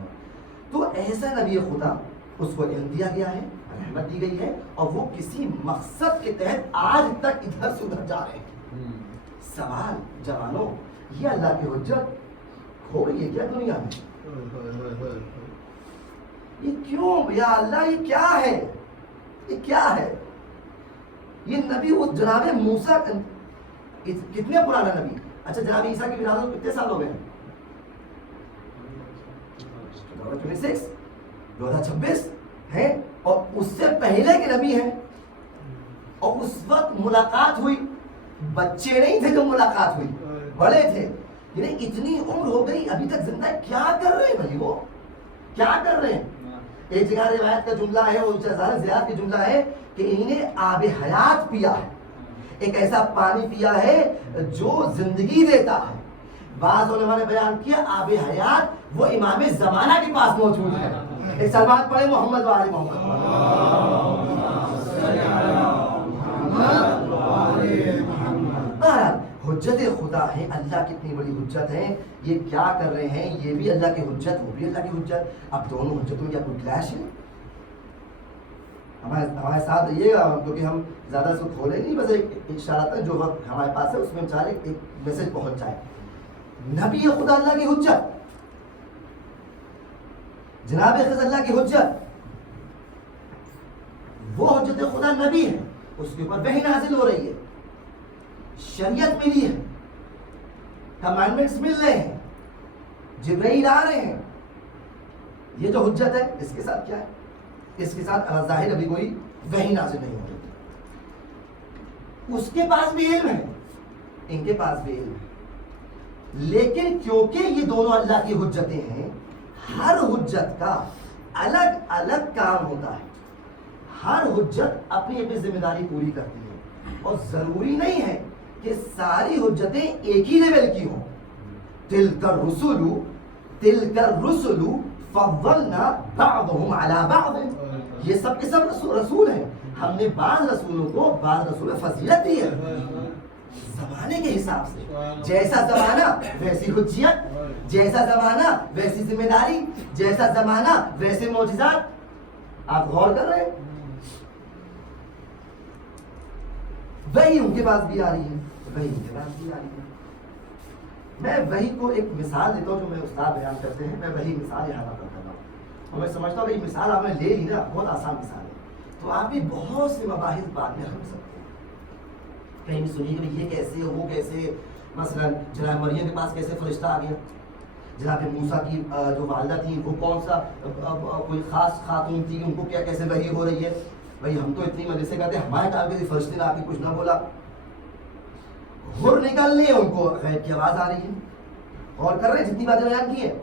تو ایسا نبی خدا، اس کو علم دیا گیا ہے، رحمت دی گئی ہے، اور وہ کسی مقصد کے تحت آج تک ادھر سے ادھر جا رہے ہیں. سوال جوانوں، یہ اللہ کی حجت کھو گئی ہے کیا دنیا میں؟ یہ کیوں یا اللہ، یہ کیا ہے؟ یہ کیا ہے؟ یہ نبی وہ جناب موسیٰ کتنے پرانا نبی. اچھا جناب عیسیٰ کی ولادت کتنے سال ہو گئے؟ 2026 ہیں، اور اس سے پہلے کے نبی ہیں. اور اس وقت ملاقات ہوئی، بچے نہیں تھے جو ملاقات ہوئی، بڑے تھے. یعنی اتنی عمر ہو گئی ابھی تک زندہ. کیا کر رہے ہیں بھائی؟ وہ کیا کر رہے ہیں؟ ایک جگہ روایت کا جملہ ہے، وہ زیاد کی جملہ ہے کہ انہوں نے آب حیات پیا ہے، ایک ایسا پانی پیا ہے جو زندگی دیتا ہے. بعض علماء نے بیان کیا آب حیات وہ امام زمانہ کے پاس موجود ہے. ایک سلوات پڑھے محمد و آل محمد. حجت خدا ہے. اللہ کتنی بڑی حجت ہے. یہ کیا کر رہے ہیں؟ یہ بھی اللہ کی حجت, وہ بھی اللہ کی حجت. اب دونوں حجتوں میں کیا کوئی کلیش ہے؟ ہمارے ساتھ رہیے گا کیونکہ ہم زیادہ اس کو کھولیں نہیں, بس ایک اشارہ تھا جو وقت ہمارے پاس ہے اس میں ہم چاہ رہے ایک میسج پہنچ جائے. نبی خدا اللہ کی حجت, جناب خضر اللہ کی حجت, وہ حجت خدا نبی ہے, اس کے اوپر وحی نازل ہو رہی ہے, شریعت ملی ہے, کمانڈمنٹس مل رہے ہیں, جبرائیل آ رہے ہیں. یہ جو حجت ہے اس کے ساتھ کیا ہے؟ اس کے ساتھ ظاہر ابھی کوئی وحی نازل نہیں ہو رہی. اس کے پاس بھی علم ہے, ان کے پاس بھی علم ہے, لیکن کیونکہ یہ دونوں اللہ کی حجتیں ہیں, ہر حجت کا الگ الگ کام ہوتا ہے. ہر حجت اپنی اپنی ذمہ داری پوری کرتی ہے, اور ضروری نہیں ہے کہ ساری حجتیں ایک ہی لیول کی ہوں. تلک الرسل فضلنا بعضهم على بعض. یہ سب کے سب رسول ہیں. ہم نے بعض رسولوں کو بعض رسول فضیلت دی ہے زمانے کے حساب سے. جیسا زمانہ ویسی حجیت, جیسا زمانہ ویسی ذمہ داری, جیسا زمانہ ویسے معجزات. آپ غور کر رہے ہیں؟ وہی ان کے پاس بھی آ رہی ہے, وہی ان کے پاس بھی آ رہی ہے. میں وہی کو ایک مثال دیتا ہوں جو میں استاد بیان کرتے ہیں. میں وہی مثال یہاں پر کرتا ہوں, اور میں سمجھتا ہوں کہ یہ مثال آپ نے لے لی نا, بہت آسان مثال ہے, تو آپ بھی بہت سے مباحث بعد میں رکھ سکتے ہیں. کہیں بھی سنیے کہ یہ کیسے وہ کیسے. مثلا جناب مریم کے پاس کیسے فرشتہ آ گیا, جناب موسیٰ کی جو والدہ تھی وہ کون سا کوئی خاص خاتون تھی, ان کو کیا کیسے وحی ہو رہی ہے. بھائی ہم تو اتنی مدرسے کہتے ہیں, ہمارے ٹائم کے فرشتے نے آ کے کچھ نہ بولا, غر نکالنے ان کو غیب کی آواز آ رہی ہے. اور کر رہے ہیں جتنی باتیں بیان کی ہیں.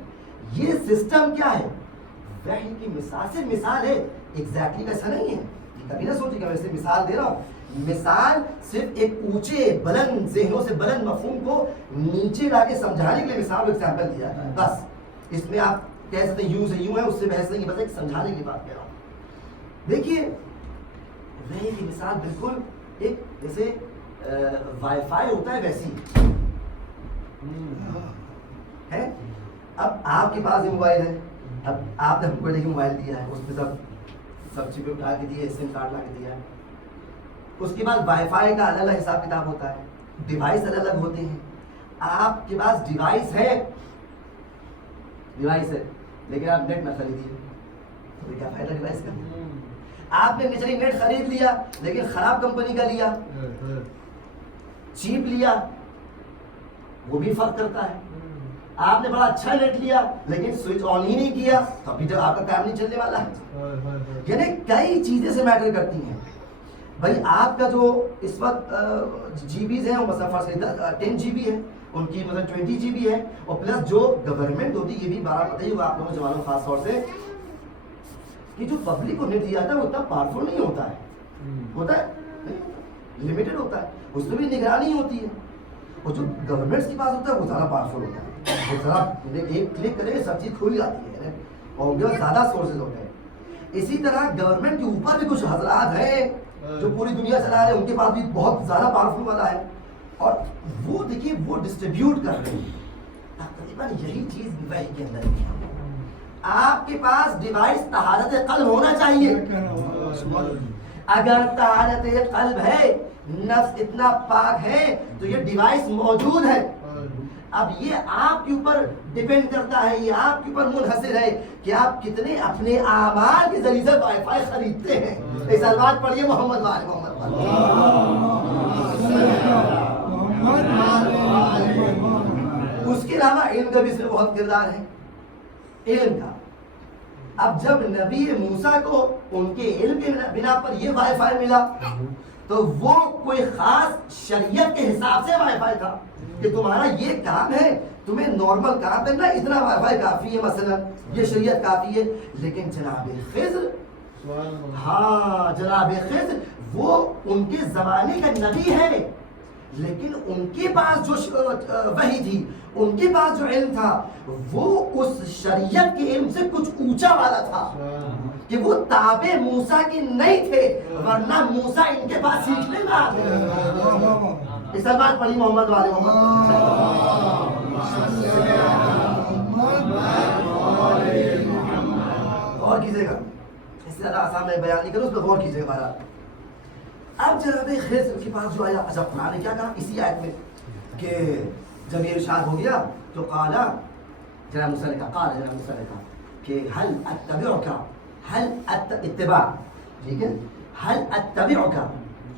یہ سسٹم کیا ہے؟ وحی کی مثال سے مثال ہے, ایگزیکٹلی ویسا نہیں ہے. کبھی نہ سوچیے کہ میں اسے مثال دے رہا ہوں. مثال صرف ایک اونچے بلند ذہنوں سے بلند مفہوم کو نیچے لا کے سمجھانے کے لیے مثال ایگزامپل دیا ہے بس. اس میں آپ کہہ سکتے ہیں یوں سے یوں ہے, اس سے بحث نہیں, بس ایک سمجھانے کی بات کہہ رہا ہوں. دیکھیے وحی کی مثال بالکل ایک جیسے وائی فائی ہوتا ہے ویسی ہے. اب آپ کے پاس یہ موبائل ہے, اب آپ نے ہم کو ایک موبائل دیا ہے, اس پہ سب چیزیں اٹھا کے دیے, سم کارڈ لا کے دیا ہے. اس کے بعد وائی فائی کا الگ الگ حساب کتاب ہوتا ہے, ڈیوائس الگ الگ ہوتے ہیں. آپ کے پاس ڈیوائس ہے لیکن آپ نیٹ نہ خریدیے, تو کیا فائدہ ڈیوائس کا؟ آپ نے نیچری نیٹ خرید لیا لیکن خراب کمپنی کا لیا, چیپ لیا, وہ بھی فرق کرتا ہے. آپ نے بڑا اچھا نیٹ لیا لیکن سوئچ آن ہی نہیں کیا, تو ابھی تک آپ کا کام نہیں چلنے والا ہے. یعنی کئی چیزیں سے میٹر کرتی ہیں. بھائی آپ کا جو اس وقت جی بیز ہیں وہ مثلا 10 جی بی ہے, ان کی مطلب 20 جی بی ہے, اور پلس جو گورنمنٹ ہوتی ہے یہ بھی بارہ پتہ ہی ہوگا آپ لوگوں جوانوں خاص طور سے, کہ جو پبلک کو نیٹ دیا جاتا ہے وہ اتنا پاورفل نہیں ہوتا ہے, ہوتا ہے لمیٹڈ ہوتا ہے, اس میں بھی نگرانی ہوتی ہے. اور جو گورنمنٹس کے پاس ہوتا ہے وہ زیادہ پاورفل ہوتا ہے, وہ ذرا ایک کلک کرے سب چیز کھل جاتی ہے, اور ان کے پاس زیادہ سورسز ہوتے ہیں. اسی طرح گورنمنٹ کے اوپر بھی کچھ حضرات ہیں جو پوری دنیا چلا رہے ہیں, ان کے پاس بھی بہت زیادہ پاورفل والا ہے, اور وہ دیکھیے وہ ڈسٹریبیوٹ کر رہے ہیں. تقریباً یہی چیز وحی کے اندر بھی ہے. آپ کے پاس ڈیوائس طہارت قلب ہونا چاہیے. اگر طہارت قلب ہے, نفس اتنا پاک ہے, تو یہ ڈیوائس موجود ہے. اب یہ آپ کے اوپر ڈیپینڈ کرتا ہے, یہ آپ کے اوپر منحصر ہے کہ آپ کتنے اپنے اعمال کے ذریعے سے وائی فائی خریدتے ہیں. اس الفاظ پڑھیے محمد وآل محمد. اس کے علاوہ علم کا بھی اس میں بہت کردار ہے, علم کا. اب جب نبی موسیٰ کو ان کے علم کے بنا پر یہ وائی فائی ملا, تو وہ کوئی خاص شریعت کے حساب سے وائی فائی تھا کہ تمہارا یہ کام ہے, تمہیں نارمل کام کرنا, اتنا وائی فائی کافی ہے, مثلا یہ شریعت کافی ہے. لیکن جناب خضر, ہاں جناب خضر وہ ان کے زمانے کا نبی ہے, لیکن ان کے پاس جو وحی تھی، ان کے پاس جو علم تھا، وہ اس شریعت کے علم سے کچھ اونچا والا تھا کہ وہ تابع موسیٰ کے نہیں تھے، ورنہ موسیٰ ان کے پاس سیکھنے میں آتے۔ اس بات پڑھی محمد والے محمد۔ غور کیجیے گا، اس سے زیادہ آسان میں بیان نہیں کروں، اس پہ غور کیجیے گا بارہ۔ اب جناب خضر کے پاس جو آیا، اچھا قرآن نے کیا کہا اسی آیت میں کہ جب یہ ارشاد ہو گیا تو قالا، جناب موسیٰ نے کہا، قال جناب موسیٰ نے کہا کہ حل اتبعک، حل اتباع، ٹھیک ہے، حل اتبعک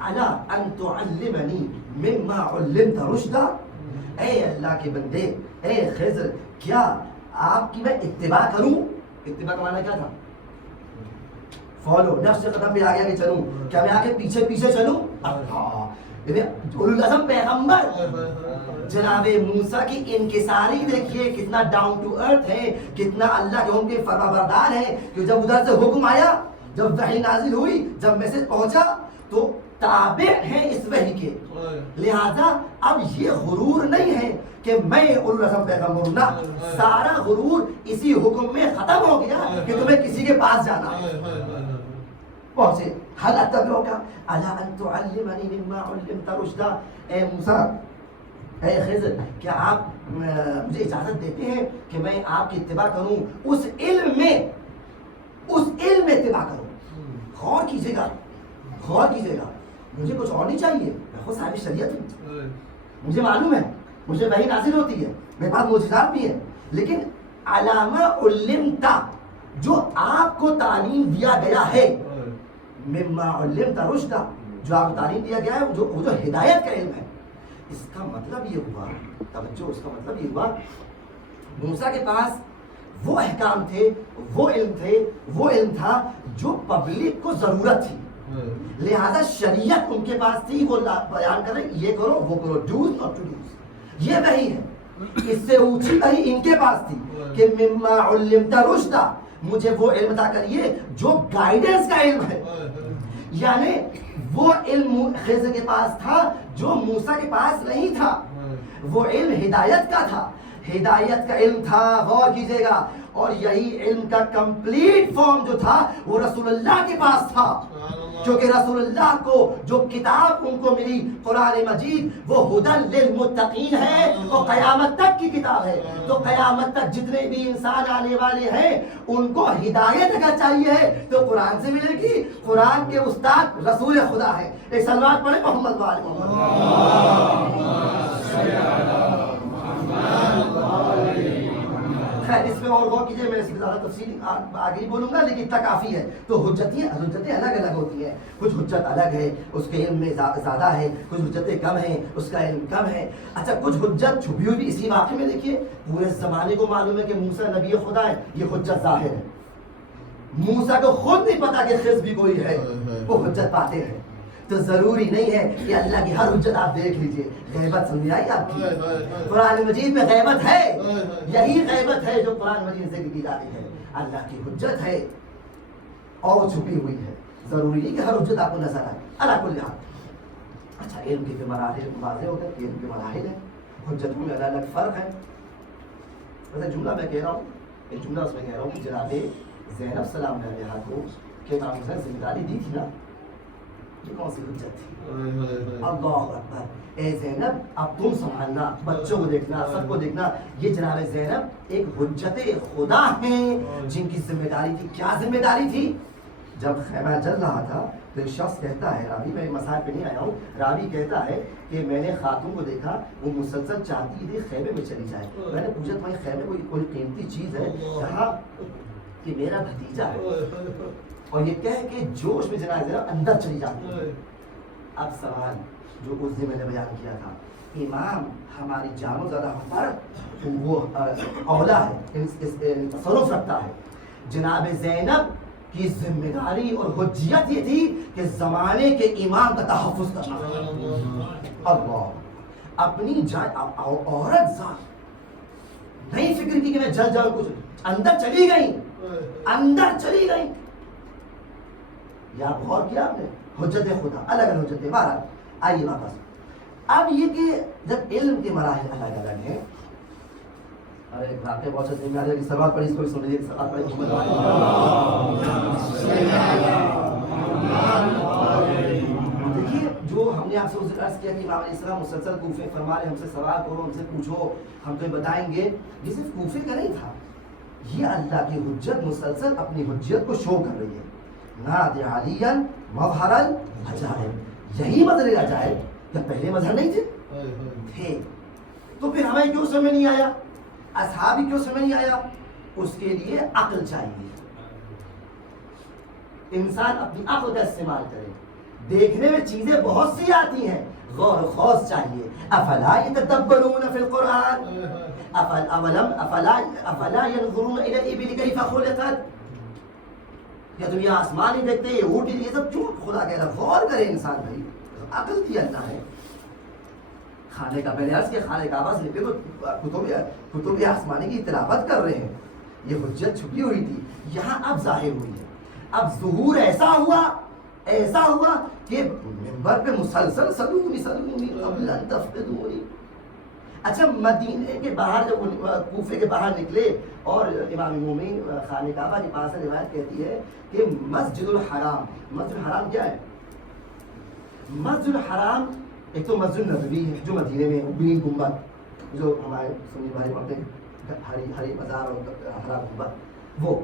علی ان تعلمنی مما علمت رشدا، اے اللہ کے بندے، اے خضر، کیا آپ کی میں اتباع کروں؟ اتباع کا معنی کیا تھا؟ فالو، نفس سے قدم پہ آگے آگے چلوں، کیا میں آگے پیچھے پیچھے چلوں؟ اولوالعزم پیغمبر جناب موسیٰ کی انکساری دیکھیے، کتنا ڈاؤن ٹو ارتھ ہے، کتنا اللہ کے حکم کے فرما بردار ہے کہ جب ادھر سے حکم آیا، جب وحی نازل ہوئی، جب میسج پہنچا تو تابع ہیں اس وحی کے، لہذا اب یہ غرور نہیں ہے کہ میں اولوالعزم پیغمبر ہوں، نہ، سارا غرور اسی حکم میں ختم ہو گیا کہ تمہیں کسی کے پاس جانا ہے۔ پہنچے، حل اتبعک علی ان تعلمنی مما علمت رشدا، اے موسیٰ، اے خضر، کیا آپ مجھے اجازت دیتے ہیں کہ میں آپ کی اتباع کروں، اس علم میں اتباع کروں؟ غور کیجیے گا، غور کیجیے گا، مجھے کچھ اور نہیں چاہیے، میں خود صاحب شریعت ہوں، مجھے معلوم ہے، مجھے وحی نازل ہوتی ہے، میرے پاس معجزات بھی ہیں، لیکن علامہ علمتا، جو آپ کو تعلیم دیا گیا ہے، مما علمت رشدا، جو آپ کو تعلیم دیا گیا ہے، وہ جو ہدایت کا علم ہے، اس کا مطلب یہ ہوا، توجہ، اس کا مطلب یہ ہوا موسیٰ کے پاس وہ احکام تھے، وہ علم تھا جو پبلک کو ضرورت تھی، لہذا شریعت ان کے پاس تھی، وہ بیان کر رہے یہ کرو وہ کرو، ڈوز ناٹ ٹو ڈوز، یہ وحی ہے۔ اس سے اونچی وحی ان کے پاس تھی کہ مما علمت رشدا، مجھے وہ علم عطا کریے جو گائیڈنس کا علم ہے، یعنی وہ علم خضر کے پاس تھا جو موسیٰ کے پاس نہیں تھا، وہ علم ہدایت کا تھا، ہدایت کا علم تھا، غور کیجیے گا، اور یہی علم کا کمپلیٹ فارم جو تھا وہ رسول اللہ کے پاس تھا، کیونکہ رسول اللہ کو جو کتاب ان کو ملی قرآن مجید وہ ہدی للمتقین ہے، وہ قیامت تک کی کتاب ہے، تو قیامت تک جتنے بھی انسان آنے والے ہیں ان کو ہدایت اگر چاہیے تو قرآن سے ملے گی، قرآن کے استاد رسول خدا ہے۔ ایک سلوات پڑھیں محمد وآل محمد۔ خیر اس میں اور غور کیجیے، میں اس میں زیادہ تفصیل آگے ہی بولوں گا، لیکن اتنا کافی ہے۔ تو حجتیں الگ الگ ہوتی ہیں، کچھ حجت الگ ہے، اس کے علم میں زیادہ ہے، کچھ حجتیں کم ہیں، اس کا علم کم ہے۔ اچھا کچھ حجت چھپی ہوئی بھی اسی واقعے میں دیکھیے، پورے زمانے کو معلوم ہے کہ موسیٰ نبی خدا ہے، یہ حجت ظاہر ہے، موسیٰ کو خود نہیں پتا کہ خضر بھی کوئی ہے، وہ حجت پاتے ہیں۔ تو ضروری نہیں ہے کہ اللہ کی ہر حجت آپ دیکھ لیجئے، غیبت سمجھ آئی آپ کی؟ قرآن مجید میں غیبت ہے، یہی غیبت ہے جو قرآن مجید سے کی جاتی ہے، اللہ کی حجت ہے اور چھپی ہوئی ہے، ضروری نہیں کہ ہر حجت آپ کو نظر آئے، اللہ کل حال۔ اچھا علم کے مراحل واضح ہو گئے، علم کے مراحل ہیں، حجتوں میں الگ الگ فرق ہے۔ ویسے جملہ میں کہہ رہا ہوں، ایک جملہ اس میں کہہ رہا ہوں کہ جناب زینب سلام علیہا کو کہ امام حسین ذمہ داری دی تھی نا، یہ کون سی حجت تھی؟ اللہ اکبر، اے زینب اب تم سنبھالنا، بچوں کو دیکھنا، سب کو دیکھنا، یہ جناب زینب ایک حجت خدا ہیں جن کی ذمہ داری تھی۔ کیا ذمہ داری تھی؟ جب خیمہ جل رہا تھا تو ایک شخص کہتا ہے، راوی میں مسائل پہ نہیں آیا ہوں، راوی کہتا ہے کہ میں نے خاتون کو دیکھا وہ مسلسل چاہتی تھی خیمے میں چلی جائے، میں نے پوچھا تمہارے خیمے کوئی قیمتی چیز ہے؟ کہا کہ میرا بھتیجا ہے، اور یہ کہہ کے جوش میں جناب زینب اندر چلی جاتی ہے۔ اب سوال جو اس دن میں نے بیان کیا تھا، امام ہماری جان و زدہ پر وہ اولا ہے، تصرف رکھتا ہے، جناب زینب کی ذمہ داری اور حجیت یہ تھی کہ زمانے کے امام کا تحفظ کرنا۔ اللہ اپنی جان، عورت ذات نہیں فکر کی کہ میں جل جاؤں، کچھ اندر چلی گئی، اندر چلی گئی۔ یا غور کیا آپ نے؟ حجت خدا الگ الگ حجتیں، بہرحال آئیے واپس۔ اب یہ کہ جب علم کے مراحل الگ الگ ہیں، اور ایک واقعہ بہت اچھا میں آ رہا ہے، سوال پڑھی، اس کو بھی سن لیجیے، سوال پڑھی دیکھیے جو ہم نے آپ سے عرض کیا کہ امام علیہ السلام مسلسل کوفے فرما رہے، ہم سے سوال کرو، ہم سے پوچھو، ہم تو بتائیں گے. یہ صرف کوفے کا نہیں تھا، یہ اللہ کی حجت مسلسل اپنی حجت کو شو کر رہی ہے. نادی علیاً مظہر العجائب، یہی مظہر العجائب. کیا پہلے مظہر نہیں تھے؟ تو پھر ہمیں کیوں سمجھ نہیں آیا؟ اصحابی کیوں سمجھ نہیں آیا؟ اس کے لیے عقل چاہیے. انسان اپنی عقل کا استعمال کرے. دیکھنے میں چیزیں بہت سی آتی ہیں، غور و خوض چاہیے. افلا یتدبرون فی القرآن افلا ينظرون الى الابل کیف خلقت. یا تم یہ آسمان ہی دیکھتے، یہ اونٹ، یہ سب کیوں خدا کہہ رہا؟ غور کرے انسان. بھائی عقل دی اللہ ہے. خانے کا پہلے عرض کہ خانے کعبہ سے لے تو کتب آسمانی کی تلاوت کر رہے ہیں. یہ حجت چھپی ہوئی تھی، یہاں اب ظاہر ہوئی ہے. اب ظہور ایسا ہوا کہ منبر پہ مسلسل صدونی قبل ان تفقدونی. اچھا مدینے کے باہر جب کوفے کے باہر نکلے اور امام مومن خانہ کعبہ کے پاس روایت کہتی ہے کہ مسجد الحرام کیا ہے؟ مسجد الحرام ایک تو مسجد نبوی ہے جو مدینے میں گرین گنبد جو ہمارے سنی بھائی پڑھتے ہیں، ہری بازار اور ہرا گنبد، وہ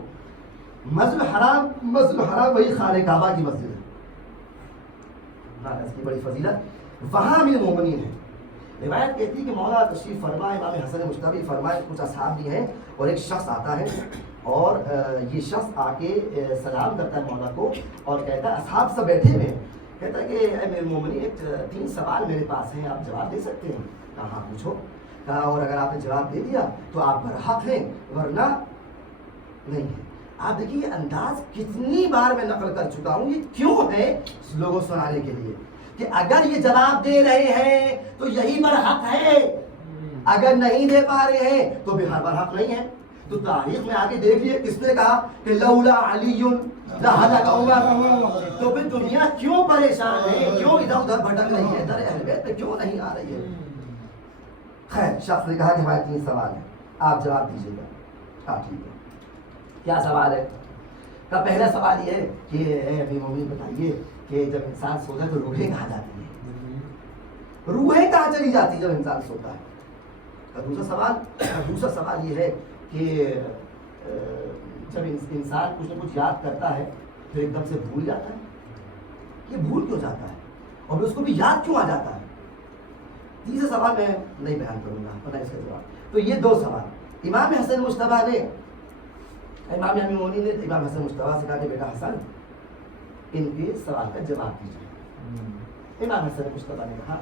مسجد الحرام وہی خانہ کعبہ کی مسجد ہے. اس کی بڑی فضیلت وہاں امیر مومنین ہے. روایت کہتی ہے کہ مولا تشریف فرمائے، امام حسن مجتبی فرمائے، کچھ اصحاب بھی ہیں، اور ایک شخص آتا ہے اور یہ شخص آ کے سلام کرتا ہے مولا کو اور کہتا ہے، اصحاب سب بیٹھے ہوئے ہیں، کہتا ہے کہ اے امیر مومنین 3 سوال میرے پاس ہیں، آپ جواب دے سکتے ہیں؟ کہا ہاں پوچھو. کہا اور اگر آپ نے جواب دے دیا تو آپ برحق ہیں، ورنہ نہیں ہے. آپ دیکھیے یہ انداز کتنی بار میں نقل کر چکا ہوں. یہ کیوں ہے؟ لوگوں سنانے کے لیے کہ اگر یہ جواب دے رہے ہیں تو یہی برحق ہے، اگر نہیں دے پا رہے ہیں تو برحق نہیں ہے. تو تاریخ میں آگے دیکھ لیے کس نے کہا کہ لولا علی لہلک عمر. تو پھر دنیا کیوں پریشان ہے، کیوں ادھر ادھر بھٹک رہی ہے، در اہل بیت پہ کیوں نہیں آ رہی ہے؟ خیر شخص نے کہا کہ ہمارے 3 سوال ہیں، آپ جواب دیجیے گا. ہاں ٹھیک ہے. کیا سوال ہے؟ کا پہلا سوال یہ ہے کہ اے ابھی مومن بتائیے کہ جب انسان سوتا ہے تو روحیں کہاں جاتی ہیں؟ روحیں کہاں چلی جاتی جب انسان سوتا ہے؟ دوسرا سوال یہ ہے کہ جب انسان کچھ نہ کچھ یاد کرتا ہے پھر ایک دم سے بھول جاتا ہے. یہ بھول کیوں جاتا ہے اور پھر اس کو بھی یاد کیوں آ جاتا ہے؟ تیسرا سوال میں نہیں بیان کروں گا، پتہ اس کا جواب. تو یہ 2 سوال امام حسن مجتبی نے، امام امیر مومنین نے امام حسن مجتبی سے کہا کہ بیٹا حسن ان کے سوال کا جواب دیجیے. امام حسن مجتبی نے کہا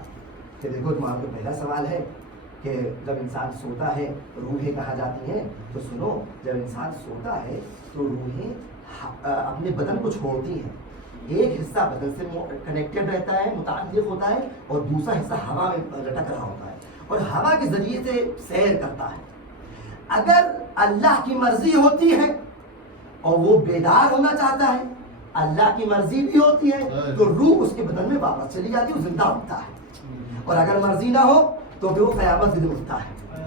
کہ دیکھو تمہارا جو پہلا سوال ہے کہ جب انسان سوتا ہے روحیں کہاں جاتی ہیں، تو سنو جب انسان سوتا ہے تو روحیں اپنے بدن کو چھوڑتی ہیں. ایک حصہ بدن سے کنیکٹڈ رہتا ہے، متعلق ہوتا ہے، اور دوسرا حصہ ہوا میں لٹک رہا ہوتا ہے اور ہوا کے ذریعے سے سیر کرتا ہے. اگر اللہ کی مرضی ہوتی ہے اور وہ بیدار ہونا چاہتا ہے، اللہ کی مرضی بھی ہوتی ہے تو روح اس کے بدن میں واپس چلی جاتی ہے، وہ زندہ ہوتا ہے. اور اگر مرضی نہ ہو تو پھر وہ قیامت دن اٹھتا ہے.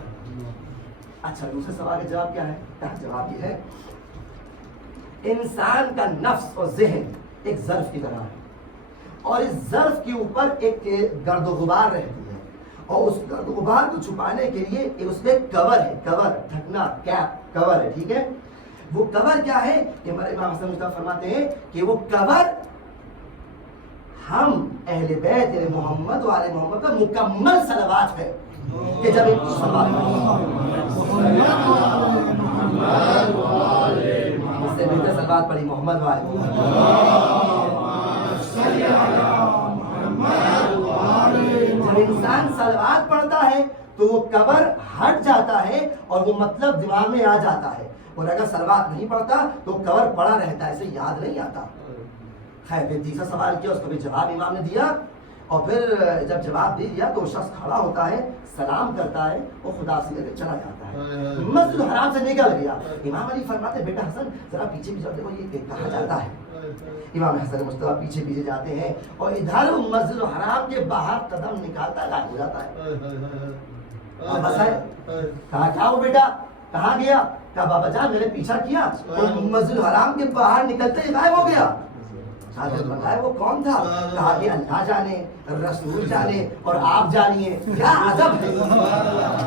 اچھا دوسرے سوال کا جواب کیا ہے؟ جواب یہ ہے انسان کا نفس اور ذہن ایک ظرف کی طرح ہے، اور اس ظرف کے اوپر ایک گرد و غبار رہتی ہے، اور اس گرد و غبار کو چھپانے کے لیے اس پہ کور ہے، کور ڈھکنا، کیپ کور ہے. ٹھیک ہے، وہ کور کیا ہے کہ امام حسن مجتبی فرماتے ہیں کہ وہ کور ہم اہل بیت یعنی محمد و آل محمد کا مکمل صلوات ہے کہ جب ایک صلوات اس سے بہتر صلوات پڑھی محمد و آل جب انسان صلوات پڑھتا ہے تو وہ کور ہٹ جاتا ہے اور وہ مطلب دماغ میں آ جاتا ہے، اور اگر صلوات نہیں پڑھتا تو کور پڑا رہتا ہے، اسے یاد نہیں آتا. خیر پھر تیسرا سوال کیا، اس کا بھی جواب امام نے دیا، اور پھر جب جواب دے دیا تو وہ شخص کھڑا ہوتا ہے، سلام کرتا ہے اور خدا سے لے چلا جاتا ہے، مسجد الحرام سے نکل گیا. امام علی فرماتے بیٹا حسن ذرا پیچھے بھی جاؤ، دیکھو یہ کہا جاتا ہے امام حسن مصطفیٰ پیچھے پیچھے جاتے ہیں اور ادھر مسجد الحرام کے باہر قدم نکالتا غائب ہو جاتا ہے. بس ہے کہا کیا ہو بیٹا, کہاں گیا؟ کہا بابا جان میں نے پیچھا کیا اور مسجد الحرام کے باہر نکلتے ہی غائب ہو گیا. حضرت بتایا وہ کون تھا؟ کہا کہ اللہ جانے, رسول جانے اور آپ جانیے. کیا عجب ہے,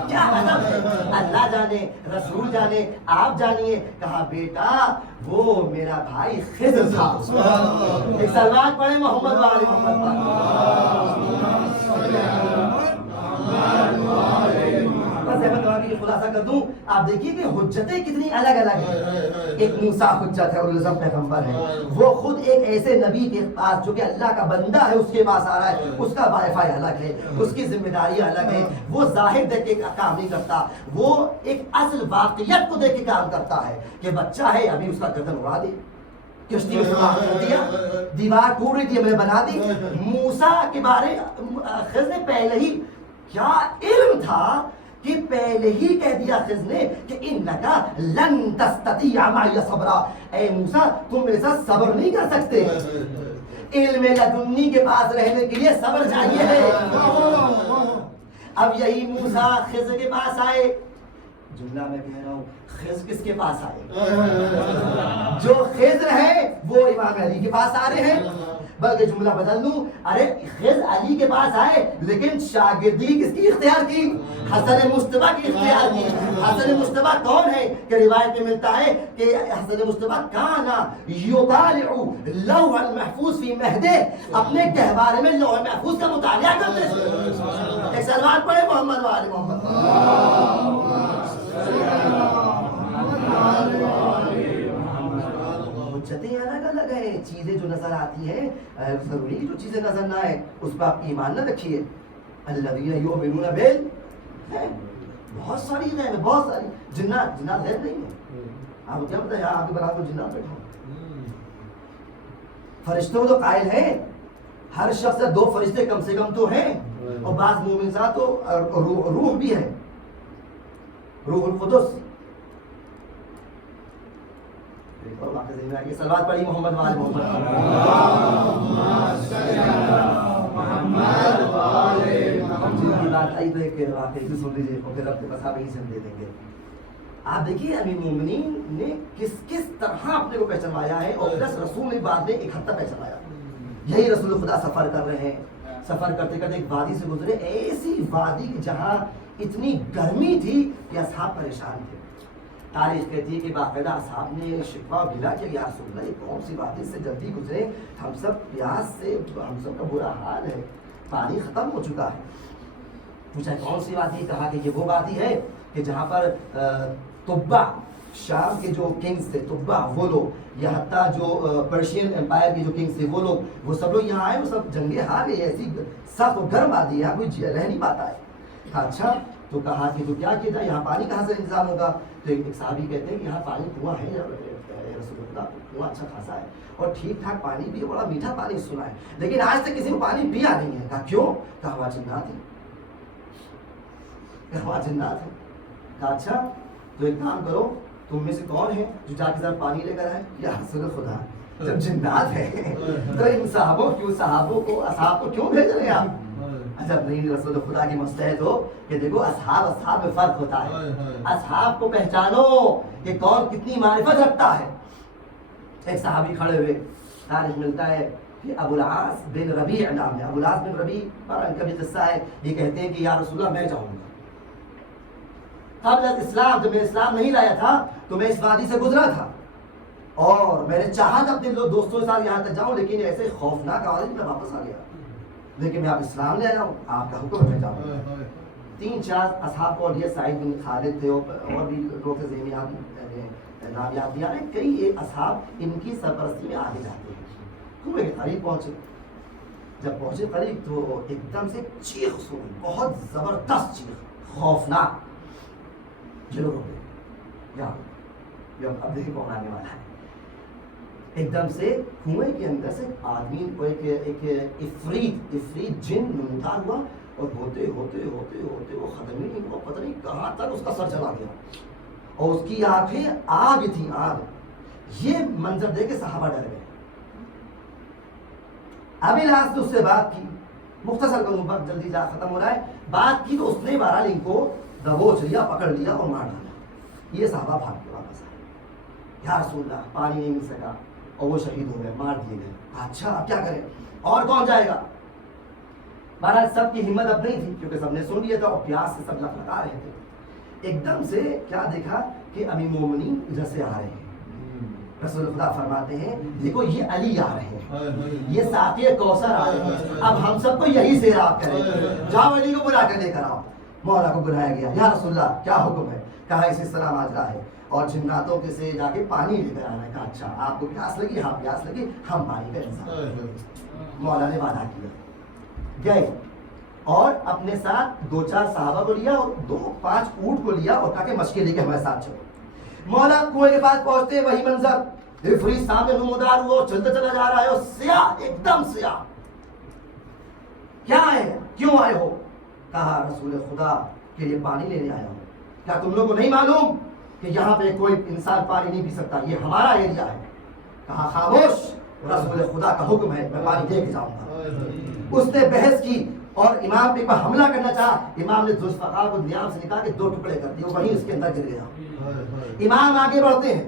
کیا عجب ہے, اللہ جانے, رسول جانے, آپ جانیے. کہا بیٹا وہ میرا بھائی خضر تھا. ایک سلوات پڑھے محمد و آل محمد. بس احمد واقعی خلاصہ کر دوں, آپ دیکھیے کہ حجتیں کتنی الگ الگ ہیں. ایک موسیٰ حجت ہے اور الزم پیغمبر ہے, وہ خود ایک ایسے نبی کے پاس جو کہ اللہ کا بندہ ہے اس کے پاس آ رہا ہے, اس کا وائی فائی الگ ہے, اس کی ذمہ داریاں الگ ہیں. وہ ظاہر دیکھ کے کام نہیں کرتا, وہ ایک اصل واقعیت کو دیکھ کے کام کرتا ہے کہ بچہ ہے ابھی اس کا گردن اڑا دے, کشتی میں سوراخ کر دیا, دیوار ٹوٹ رہی تھی میں نے بنا دی. موسیٰ کے بارے خضر نے پہلے ہی کیا علم تھا کہ پہلے ہی کہہ دیا خضر نے کہ انکا لن تستطیع معی صبرا, اے موسیٰ تم میرے ساتھ صبر نہیں کر سکتے. علم لدنی کے پاس رہنے کے لیے صبر چاہیے ہے. اب یہی موسیٰ خضر کے پاس آئے, جملہ میں کہہ رہا ہوں خضر کس کے پاس آئے؟ جو خضر ہے وہ امام علی کے پاس آ رہے ہیں. بلکہ جملہ بدل دوں, ارے خضر علی کے پاس آئے لیکن شاگردی کس کی اختیار کی؟ حسن مصطفیٰ کی اختیار کی. حسن مصطفیٰ کون ہے کہ روایت میں ملتا ہے کہ حسن مصطفیٰ کانا یطالع لوح المحفوظ فی مہدہ, اپنے گہوارے میں لوح محفوظ کا مطالعہ کرتے تھے. ایک سلوات پڑھے محمد و آل محمد. حجتیں الگ الگ ہیں, چیزیں جو نظر آتی ہیں ضروری جو چیزیں نظر نہ آئے اس پر آپ ایمان نہ رکھیے. الذین یؤمنون بالغیب, بہت ساری غیب ہے, بہت ساری. جنات غیب نہیں ہے. آپ کو کیا پتا ہے یہاں آپ کے برابر جنات بیٹھا ہوں. فرشتوں تو قائل ہیں, ہر شخص سے 2 فرشتے کم سے کم تو ہیں, اور بعض مومن ساتھ تو روح بھی ہے, روح القدس. سلوات پڑھی محمد و آل محمد. بات آئی تو ایک واقعی سن لیجیے اور پھر اپنے مسابقہ ہی سے ہم دے دیں گے. آپ دیکھیے امیر المومنین نے کس طرح اپنے کو پہچانوایا ہے, اور پلس رسول نے بعد میں ایک حد تک پہچانوایا. یہی رسول خدا سفر کر رہے ہیں, سفر کرتے کرتے ایک وادی سے گزرے, ایسی وادی جہاں اتنی گرمی تھی کہ اصحاب پریشان تھے. تاریخ کہتی ہے کہ باقاعدہ اصحاب نے شکوہ بلا کہ یا رسول اللہ یہ کون سی وادی سے جلدی گزرے, ہم سب پیاس سے ہم سب کا برا حال ہے, پانی ختم ہو چکا ہے. پوچھا کون سی وادی؟ کہا کہ یہ وہ وادی ہے کہ جہاں پر طبع, شام کے جو کنگز تھے طبع وہ لوگ, یا حتیٰ جو پرشین امپائر کے جو کنگز تھے وہ لوگ, وہ سب لوگ یہاں آئے, وہ سب جنگیں ہار گئے. ایسی سخت و گرم وادی ہے, یہاں کوئی رہ نہیں پاتا ہے. اچھا تو کہا کہ تو کیا کیا جائے, یہاں پانی کہاں سے انتظام ہوگا؟ تو ایک صحابی کہتے ہیں کہ یہاں پانی کنواں ہے رسول اللہ, کنواں اچھا خاصا ہے اور ٹھیک ٹھاک پانی بھی ہے, بڑا میٹھا پانی سنا ہے, لیکن آج تک کسی کو پانی پیا نہیں ہے. کہا کیوں؟ کہا وہاں جنات ہے, وہاں جنات ہے. کہا اچھا تو ایک کام کرو, تم میں سے کون ہے جو جا کے ذرا پانی لے کر آئے؟ یا رسول خدا, جب جنات ہے تو ان صحابوں کو اصحاب کو کیوں بھیج رہے ہیں آپ؟ جب نہیں رسول خدا کی مصلحت ہو کہ دیکھو اصحاب میں فرق ہوتا ہے, اصحاب کو پہچانو کہ کون کتنی معرفت رکھتا ہے. ایک صحابی کھڑے ہوئے, تاریخ ملتا ہے کہ ابو العاص بن ربیع نام ہے, ابو العاص بن ربیع ان کا بھی قصہ ہے. یہ کہتے ہیں کہ یا رسول اللہ میں جاؤں گا. قبل اسلام, جب میں اسلام نہیں لایا تھا تو میں اس وادی سے گزرا تھا اور میں نے چاہا تھا اپنے دوستوں کے ساتھ یہاں تک جاؤں, لیکن ایسے خوفناک آواز میں واپس آ گیا. لیکن میں آپ اسلام لے آیا ہوں, آپ کا حکم میں جاؤں. 3-4 اصحاب کو لیا, سعید بن خالد تھے اور بھی لوگ تھے, نام یاد نہیں آ رہے. کئی اصحاب ان کی سرپرستی میں آگے جاتے ہیں. کنویں کے قریب پہنچے, جب پہنچے قریب تو ایک دم سے چیخ سنی, بہت زبردست چیخ, خوفناک. چلو رکے یہاں, اب دیکھیں کون آنے والا ہے. ایک دم سے کنویں کے اندر سے آدمی کو ایک افریت جن نمودار ہوا, اور ہوتے ہوتے ہوتے ہوتے وہ ختم ہی نہیں ہوا, پتہ نہیں کہاں تک اس کا سر چلا گیا, اور اس کی آنکھیں آگ تھی, آگ. یہ منظر دیکھ کے صحابہ ڈر گئے. ابھی لاسٹ نے اس سے بات کی، مختصر کروں وقت جلدی جا ختم ہو رہا ہے، بات کی تو اس نے بہرحال ان کو دبوچ لیا، پکڑ لیا اور مار ڈالا۔ یہ صحابہ بھاگ کے واپس آئے، یا رسول اللہ پانی نہیں مل سکا اور وہ شہید ہو گئے، مار دیے گئے۔ اچھا اب کیا کریں، اور کون جائے گا؟ بہرحال سب کی ہمت اب نہیں تھی کیونکہ سب نے سن لیا تھا اور پیاس سے سب لگا رہے تھے۔ ایک دم سے کیا دیکھا کہ امیر مومنین ادھر سے آ رہے ہیں۔ رسول خدا فرماتے ہیں دیکھو یہ علی آ رہے ہیں، یہ ساقی کوثر آ رہے ہیں، اب ہم سب کو یہی سیراب کریں، جاؤ علی کو بلا کر لے کر آؤ۔ مولا کو بلایا گیا، یا رسول اللہ کیا حکم ہے؟ کہا اس طرح ماجرا ہے اور جناتوں کے سے جا کے پانی لے کر آنا ہے۔ کہا اچھا آپ کو پیاس لگی؟ ہاں پیاس لگی، ہم پانی کا انتظام۔ مولا نے وعدہ کیا، گئے اور اپنے ساتھ 2-4 صحابہ کو لیا اور 2-5 اونٹ کو لیا اور کہا کہ مشقیں لے کے ہمارے ساتھ چلو۔ مولا کنویں کے پاس پہنچتے وہی منظر، عفریت سامنے نمودار ہوا، چلتا چلا جا رہا ہے اور سیاہ، ایک دم سیاہ۔ کیا ہے، کیوں آئے ہو؟ کہا رسول خدا کے لیے پانی لینے آیا ہوں۔ کیا تم لوگوں کو نہیں معلوم کہ یہاں پہ کوئی انسان پانی نہیں پی سکتا، یہ ہمارا ایریا ہے؟ کہا خاموش، رسول خدا کا حکم ہے، میں پانی دے کے جاؤں گا۔ اس نے بحث کی اور امام پہ حملہ کرنا چاہا، امام نے ذوالفقار کو نیام سے نکال کے 2 ٹکڑے کر دیے، وہیں اس کے اندر گر گیا۔ امام آگے بڑھتے ہیں،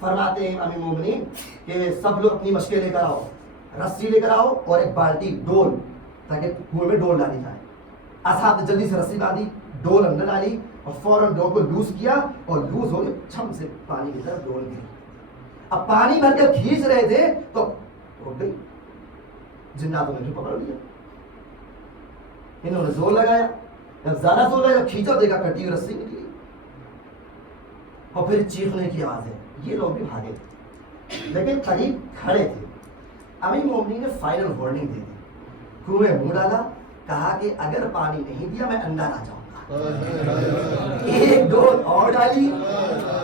فرماتے ہیں امام مومنین کہ سب لوگ اپنی مشقیں لے کر آؤ، رسی لے کر آؤ اور ایک بالٹی ڈول، تاکہ کنویں میں ڈول ڈالی جائے۔ اصحاب نے جلدی سے رسی باندھی، ڈول اندر ڈالی اور فوراً ڈول کو لوز کیا اور لوز ہو کے چھم سے پانی کی طرف ڈول گئی۔ اب پانی بھر کر کھینچ رہے تھے تو رک گئی، جناتوں نے پکڑ لیا، انہوں نے زور لگایا، جب زیادہ زور لگایا کھینچا، دیکھا کٹی ہوئی رسی نکلی اور پھر چیخنے کی آواز ہے، یہ لوگ بھی بھاگے لیکن قریب کھڑے تھے۔ امیر مومنین نے فائنل وارننگ دے دی، کنویں منہ ڈالا، کہا کہ اگر پانی نہیں دیا میں اندر آ جاؤں گا۔ ایک ڈول اور ڈالی،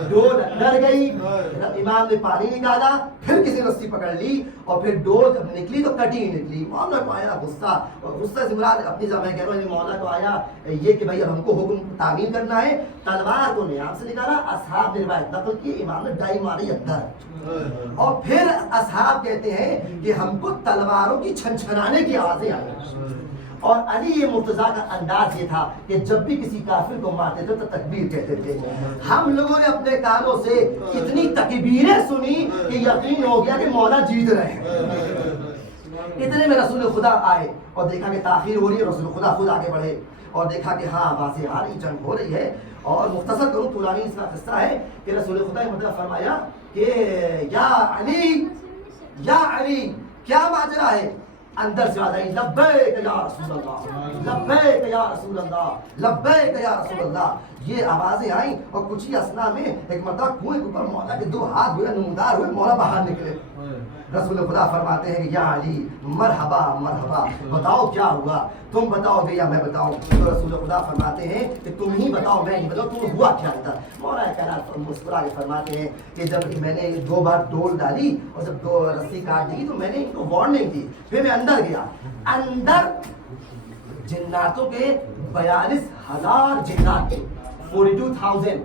ڈول اندر گئی، امام نے پانی نکالا، پھر کسی نے رسی پکڑ لی اور پھر ڈول جب نکلی تو کٹی نکلی۔ مولا کو آیا غصہ، اور غصہ سے مراد اپنی زبان کہہ رہا ہوں، مولا کو آیا یہ کہ بھائی اب ہم کو حکم تعمیل کرنا ہے، تلوار کو نیام سے نکالا، اصحاب نے روایت نقل کی امام نے ڈائی ماری اندر، اور پھر اصحاب کہتے ہیں کہ ہم کو تلواروں کی چھنچھنانے کی آوازیں آئی۔ اور علی یہ مرتضیٰ کا انداز یہ تھا کہ جب بھی کسی کافر کو مارتے تھے تو تکبیر کہتے تھے۔ ہم لوگوں نے اپنے کانوں سے اتنی تکبیریں سنی کہ یقین ہو گیا کہ مولا جیت رہے ہیں۔ اتنے میں رسول خدا آئے اور دیکھا کہ تاخیر ہو رہی ہے، رسول خدا خود آگے بڑھے اور دیکھا کہ ہاں واضح آ رہی جنگ ہو رہی ہے۔ اور مختصر کروں، طولانی اس کا قصہ ہے کہ رسول خدا نے مطلب فرمایا کہ یا علی کیا ماجرا ہے؟ اندر سے آ جائیں، لبیک یا رسول اللہ، لبیک یا رسول اللہ، لبیک یا رسول اللہ، یہ آوازیں آئیں اور کچھ ہی اسنا میں ایک مرتبہ کنویں کے اوپر مولا کے 2 ہاتھ ہوئے، نمودار ہوئے، مولا باہر نکلے۔ رسول خدا فرماتے ہیں کہ یا علی مرحبا مرحبا، بتاؤ کیا ہوا، تم بتاؤ گے یا میں بتاؤں؟ تو رسول خدا فرماتے ہیں کہ تم ہی بتاؤ، میں ہی بتاؤں، تم ہوا کیا تھا؟ مولا کائنات مسکرا کے فرماتے ہیں کہ جب میں نے 2 بار ڈول ڈالی اور جب 2 رسی کاٹ دی تو میں نے ان کو وارننگ دی، پھر میں اندر گیا، اندر جناتوں کے 42,000 جنات تھے، 42,000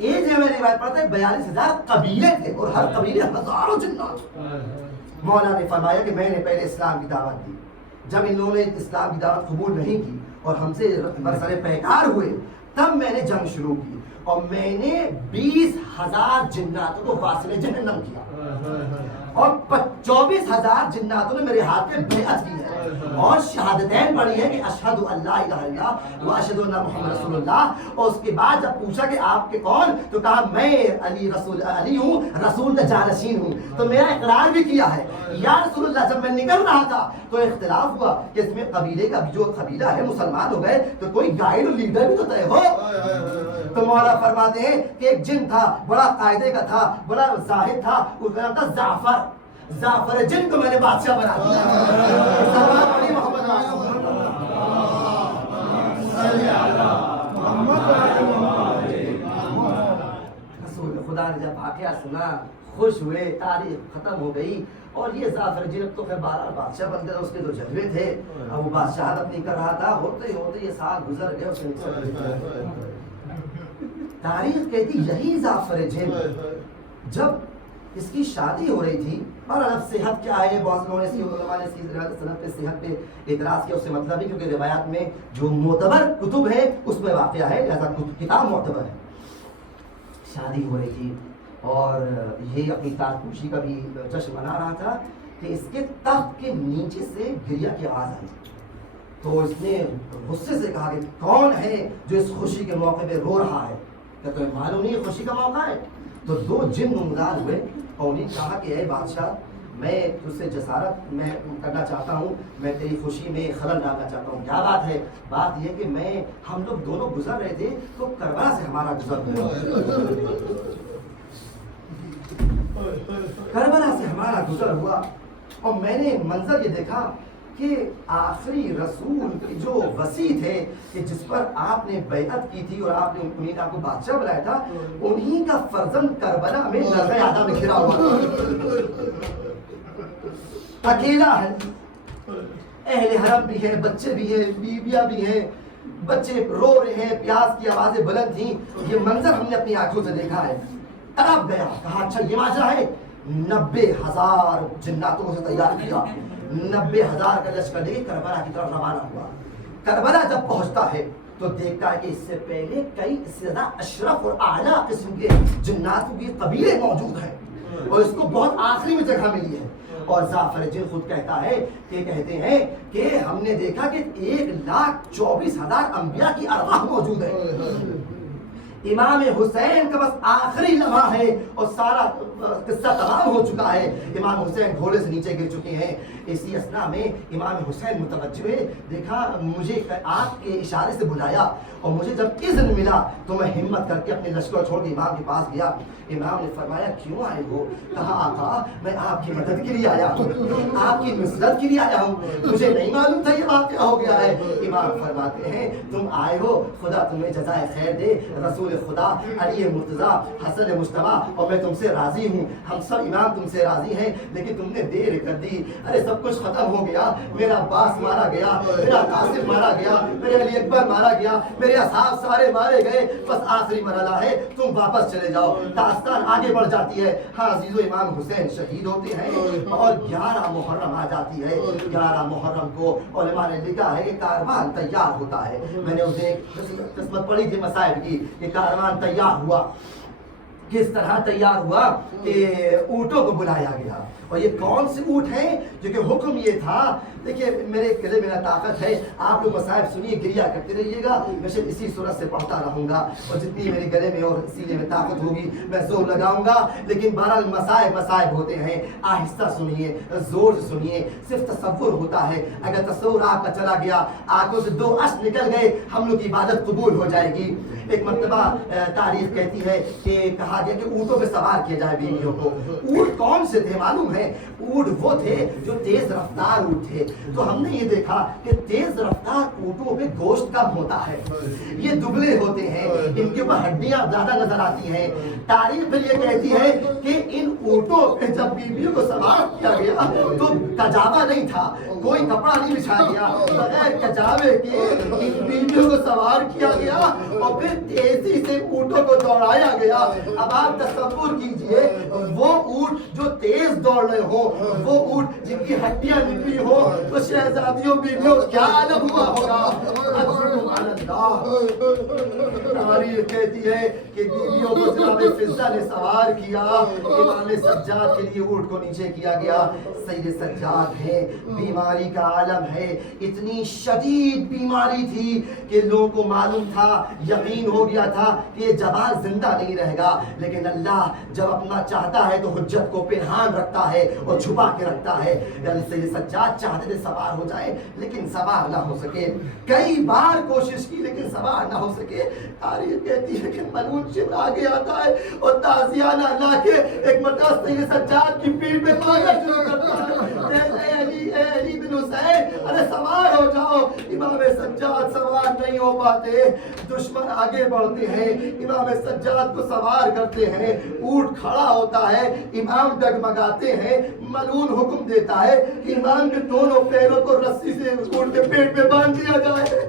ایک جگہ میں روایت پڑھتا ہے 42,000 قبیلے تھے اور ہر قبیلے ہزاروں جنات۔ مولا نے فرمایا کہ میں نے پہلے اسلام کی دعوت دی، جب ان لوگوں نے اسلام کی دعوت قبول نہیں کی اور ہم سے برسر پیکار ہوئے تب میں نے جنگ شروع کی اور میں نے 20,000 جناتوں کو واصل جہنم کیا اور 24,000 جناتوں نے میرے ہاتھ پہ بیعت کی ہے اور شہادتین پڑھی ہے کہ اشہد ان لا الہ الا اللہ و اشہد ان محمد رسول اللہ۔ اور اس کے بعد جب پوچھا کہ آپ کے کون، تو کہا میں علی ہوں، رسول کا جانشین ہوں۔ تو میرا اقرار بھی کیا ہے یا رسول اللہ۔ جب میں نکل رہا تھا تو اختلاف ہوا کہ اس میں قبیلے کا جو قبیلہ ہے مسلمان ہو گئے تو کوئی گائیڈ اور لیڈر بھی تو طے ہو۔ تو مولا فرماتے ہیں کہ ایک جن تھا، بڑا قاعدے کا تھا، بڑا زاہد تھا، اس کا نام تھا زعفر جن کو میں نے بادشاہ بنا دیا۔ رسول خدا نے جب واقعہ سنا خوش ہوئے، تاریخ ختم ہو گئی اور یہ زعفر جن تو خیر 12 بادشاہ بن گئے، اس کے تو جذبے تھے، اب وہ بادشاہت اپنی کر رہا تھا، ہوتے ہوتے یہ سال گزر گئے، اس نے تاریخ کہتی یہی زعفر جن جب اس کی شادی ہو رہی تھی، اور اب صحت کیا ہے، بہت لوگوں نے اس کی علماء نے اس کی صنعت پہ صحت پہ اعتراض کیا، اس سے مطلب ہے کیونکہ روایات میں جو معتبر کتب ہے اس میں واقعہ ہے، لہذا کتاب معتبر ہے۔ شادی ہو رہی تھی اور یہ اپنی تاج پوشی کا بھی جشن منا رہا تھا کہ اس کے تخت کے نیچے سے گریا کی آواز آئی، تو اس نے غصے سے کہا کہ کون ہے جو اس خوشی کے موقع پہ رو رہا ہے، کیا تمہیں معلوم نہیں خوشی کا موقع ہے؟ تو دو جن نمودار ہوئے اور انہیں کہا کہ اے بادشاہ، میں تجھ سے جسارت میں کرنا چاہتا ہوں، میں تیری خوشی میں خلل ڈالنا چاہتا ہوں۔ کیا بات ہے؟ بات یہ کہ ہم لوگ دونوں گزر رہے تھے تو کربلا سے ہمارا گزر ہوا، کربلا سے ہمارا گزر ہوا، اور میں نے منظر یہ دیکھا کہ آخری رسول جو وصی تھے کہ جس پر آپ نے بیعت کی تھی اور آپ نے انہیں آپ کو بادشاہ بنایا تھا، انہیں کا فرزند کربلا میں نرغہ آدھا میں گھرا ہوا تھا، اکیلا ہے، اہل حرم بھی ہے، بچے بھی ہیں، بیویاں بھی ہیں، بچے رو رہے ہیں، پیاس کی آوازیں بلند تھیں۔ یہ منظر ہم نے اپنی آنکھوں سے دیکھا ہے، تڑپ گیا، کہا اچھا یہ ماجرا ہے۔ 90,000 جناتوں سے تیار کیا، 90,000 کا لشکر لے کے کربلا کی طرف روانہ ہوا۔ کربلا جب پہنچتا ہے تو دیکھتا ہے کہ اس سے پہلے کئی اس سے زیادہ اشرف اور اعلیٰ قسم کے جناتوں کے قبیلے موجود ہیں، اور اس کو بہت آخری میں جگہ ملی ہے۔ اور جعفر جن خود کہتا ہے کہ کہتے ہیں کہ ہم نے دیکھا کہ 1,24,000 انبیاء کی ارواح موجود ہے۔ امام حسین کا بس آخری لمحہ ہے اور سارا قصہ تمام ہو چکا ہے، امام حسین گھوڑے سے نیچے گر چکے ہیں۔ اسی اثنا میں امام حسین متوجہ ہوئے، دیکھا مجھے آپ کے اشارے سے بلایا، اور مجھے جب اذن ملا تو میں ہمت کر کے اپنے لشکر چھوڑ کے امام کے پاس گیا۔ امام نے فرمایا کیوں آئے ہو؟ کہا آقا میں آپ کی مدد کے لیے آیا ہوں، آپ کی نصرت کے لیے آیا ہوں، مجھے نہیں معلوم تھا یہ واقعہ ہو گیا ہے۔ امام فرماتے ہیں تم آئے ہو، خدا تمہیں جزائے خیر دے، رسول خدا علی مرتضیٰ حسن مجتبیٰ اور میں تم سے راضی ہوں، ہم سب امام تم سے راضی ہیں، لیکن تم نے دیر کر دی۔ ارے سب کچھ ختم ہو گیا، میرا عباس مارا گیا، میرا قاسم مارا گیا، میرے علی اکبر مارا گیا، میرے اصحاب سارے مارے گئے، بس آخری مرحلہ ہے، تم واپس چلے جاؤ، داستان آگے بڑھ جاتی ہے۔ ہاں عزیزو، امام حسین شہید ہوتے ہیں اور 11 محرم آ جاتی ہے۔ 11 محرم کو علماء نے لکھا ہے کہ کاروان تیار ہوتا ہے۔ میں نے اسے ایک قسمت پڑھی تھی مصائب کی کہ کاروان تیار ہوا، کس طرح تیار ہوا کہ اونٹوں کو بلایا گیا، اور یہ کون سے اونٹ ہیں جو کہ حکم یہ تھا، دیکھیے میرے گلے میں نہ طاقت ہے، آپ لوگ مصائب سنیے گریا کرتے رہیے گا، میں شاید اسی صورت سے پڑھتا رہوں گا، اور جتنی میرے گلے میں اور سینے میں طاقت ہوگی میں زور لگاؤں گا، لیکن بہرحال مصائب ہوتے ہیں، آہستہ سنیے، زور سے سنیے، صرف تصور ہوتا ہے، اگر تصور آپ کا چلا گیا، آنکھوں سے 2 اشک نکل گئے، ہم لوگ کی عبادت قبول ہو جائے گی۔ ایک مرتبہ تاریخ کہتی ہے کہ کہا گیا کہ اونٹوں پہ سوار کیا جائے بیویوں کو۔ اونٹ کون سے تھے معلوم ہے؟ اونٹ وہ تھے جو تیز رفتار اونٹ تھے۔ تو ہم نے یہ دیکھا کہ تیز رفتار اونٹوں پہ گوشت کم ہوتا ہے، یہ دبلے ہوتے ہیں، ان کے اوپر ہڈیاں زیادہ نظر آتی ہیں۔ تاریخ پھر یہ کہتی ہے کہ ان اونٹوں پہ جب بیویوں کو سوار کیا گیا تو کجاوا نہیں تھا، کوئی کپڑا نہیں بچھایا گیا، بغیر کجاوے کے ان بیویوں کو سوار کیا گیا اور پھر تیزی سے اونٹوں کو دوڑایا گیا۔ اب آپ تصور کیجئے وہ اونٹ جو تیز دوڑ رہے ہوں، وہ اونٹ جن کی ہڈیاں نکلی ہو، تو شہزادیوں بیویوں کیا عالم ہوا ہوگا۔ تاریخ کہتی ہے کہ بیویوں کو جناب فضہ نے سوار کیا، امام سجاد کے لیے اونٹ کو نیچے کیا گیا۔ سید سجاد ہے، بیماری کا عالم ہے، اتنی شدید بیماری تھی کہ لوگوں کو معلوم تھا، یقین ہو گیا تھا کہ یہ جوان زندہ نہیں رہے گا، لیکن اللہ جب اپنا چاہتا ہے تو حجت کو پنہان رکھتا ہے اور چھپا کے رکھتا ہے۔ یعنی سید سجاد چاہتے تھے سوار ہو جائے لیکن سوار نہ ہو سکے، کئی بار کوشش کی لیکن سوار نہ ہو سکے۔ تاریخ کہتی ہے کہ ملعون شبر آگے آتا ہے اور تعزیانہ لا کے ایک مرتبہ سید سجاد کی پیٹھ پہ مارنا شروع کرتا ہے، اے علی بن حسین ارے سوار ہو جاؤ۔ امام سجاد سوار نہیں ہو پاتے، دشمن آگے بڑھتے ہیں، امام سجاد کو سوار کرتے ہیں، اونٹ کھڑا ہوتا ہے، امام ڈگمگاتے ہیں، ملعون حکم دیتا ہے کہ امام کے دونوں پیروں کو رسی سے اونٹ کے پیٹ پہ باندھ دیا جائے۔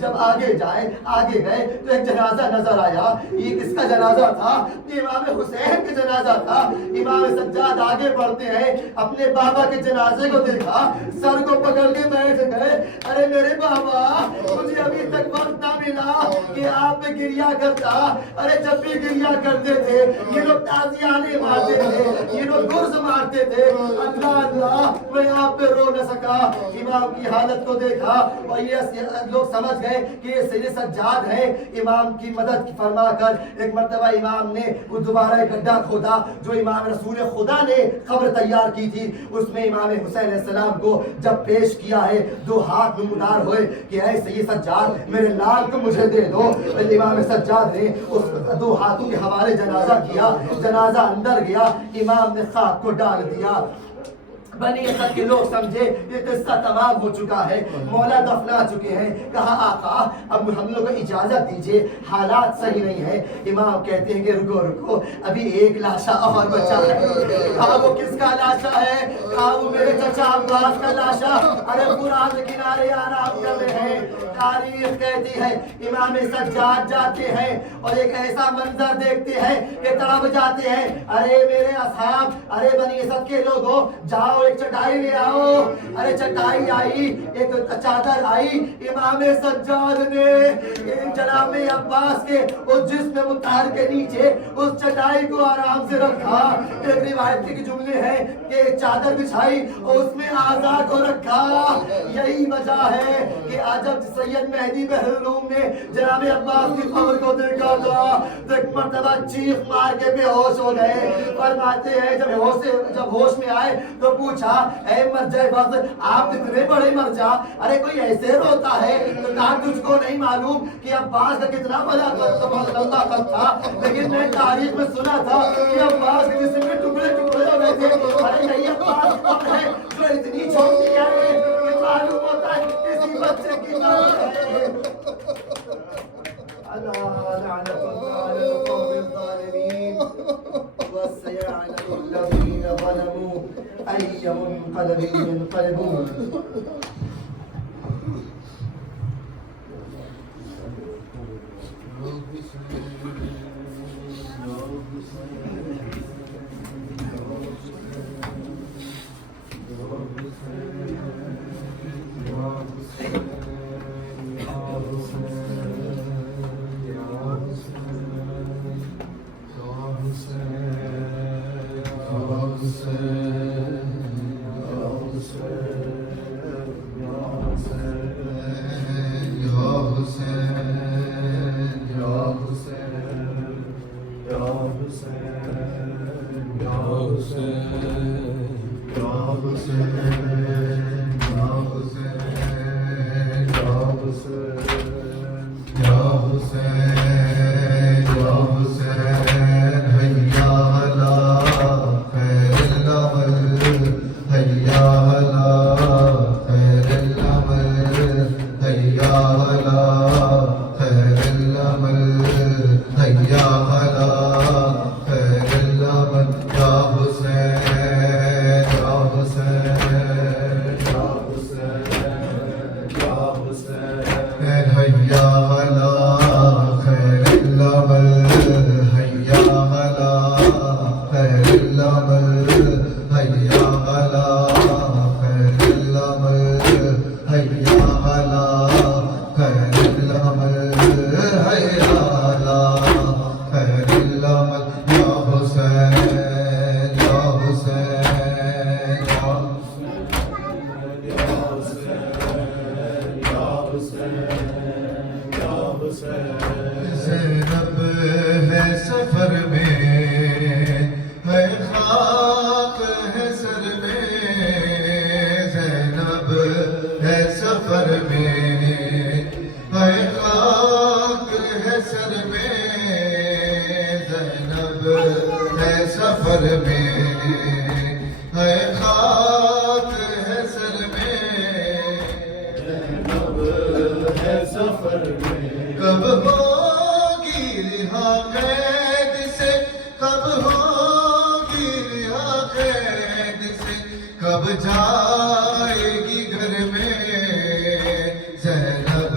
جب آگے گئے تو ایک جنازہ نظر آیا. یہ کس کا جنازہ تھا؟ امام حسین کا جنازہ تھا. امام سجاد آگے بڑھتے ہیں, اپنے بابا کے جنازے کو دیکھا, سر کو پکڑ کے بیٹھ گئے. ارے میرے بابا, مجھے ابھی تک وقت نہ ملا کہ آپ پہ گریا کرتا. ارے جب بھی گریا کرتے تھے یہ لوگ تازیانے مارتے تھے, یہ لوگ گرز مارتے تھے. اللہ میں آپ پہ رو نہ سکا. امام کی حالت کو دیکھا اور یہ لوگ سمجھ گئے کہ یہ سید سجاد ہے. امام کی مدد فرما کر ایک مرتبہ امام نے وہ دوبارہ ایک گڈھا کھودا جو امام رسول خدا نے قبر تیار کی تھی. اس میں امام حسین علیہ السلام کو جب پیش کیا ہے, دو ہاتھ نمودار ہوئے کہ اے سید سجاد میرے لال کو مجھے دے دو. امام سجاد نے اس دو ہاتھوں کے حوالے جنازہ کیا. جنازہ اندر گیا, امام نے خاک کو ڈال دیا. بنی اسد کے لوگ سمجھے یہ قصہ تمام ہو چکا ہے, مولا دفنا چکے ہیں. کہا آقا اب ہم لوگ کو اجازت دیجئے, حالات صحیح نہیں ہے. امام کہتے ہیں کہ رکو ابھی ایک لاشا اور بچا ہے. کہا وہ کس کا لاشا ہے؟ کہا وہ میرے چچا عباس کا لاشا. ارے قرآن کے کنارے آرام کر رہے ہیں. تاریخ کہتی ہے امام سجاد جاتے ہیں اور ایک ایسا منظر دیکھتے ہیں کہ تڑپ جاتے ہیں. ارے میرے اصحاب, ارے بنی اسد کے لوگوں, جاؤ ایک چٹائی لے آؤ. ارے چٹائی آئی, ایک چادر آئی. امام سجاد نے جناب عباس کے اس جسم مطہر کے نیچے اس چٹائی کو آرام سے رکھا. ایک روایت کے جملے ہیں کہ ایک چادر بچھائی اور اس میں آزاد کو رکھا. یہی وجہ ہے کہ جب سید مہدی بہرالعلوم نے جناب عباس کی قبر کو دیکھا تھا تو ایک مرتبہ چیخ مار کے بے ہوش ہو گئے. فرماتے ہیں جب ہوش میں آئے تو پوچھا اے مرجع وقت آپ اتنے بڑے مرجع, ارے کوئی ایسے روتا ہے؟ تو کہا تجھ کو نہیں معلوم کہ عباس کا کتنا بڑا لمبا قد تھا, لیکن میں تاریخ میں سنا تھا کہ عباس کے جسم میں ٹکڑے ہو گئے تھے. ارے نہیں عباس کون ہے جو اتنی چھوٹی ہے کہ معلوم ہوتا ہے کسی بچے کی طرح ہے. اللہ لعنت اللہ علی القوم الظالمین وسيعلم الذين ظلموا أي منقلب ينقلبون. زینب ہے سفر میں ہے خاک ہے سر میں. زینب ہے سفر میں ہے خاک ہے سر میں. زینب ہے سفر میں ہے خاک ہے سر میں. زینب ہے سفر میں کب ہوگی رہا قید سے, کب ہوگی رہا قید سے, کب جائے گی گھر میں. زینب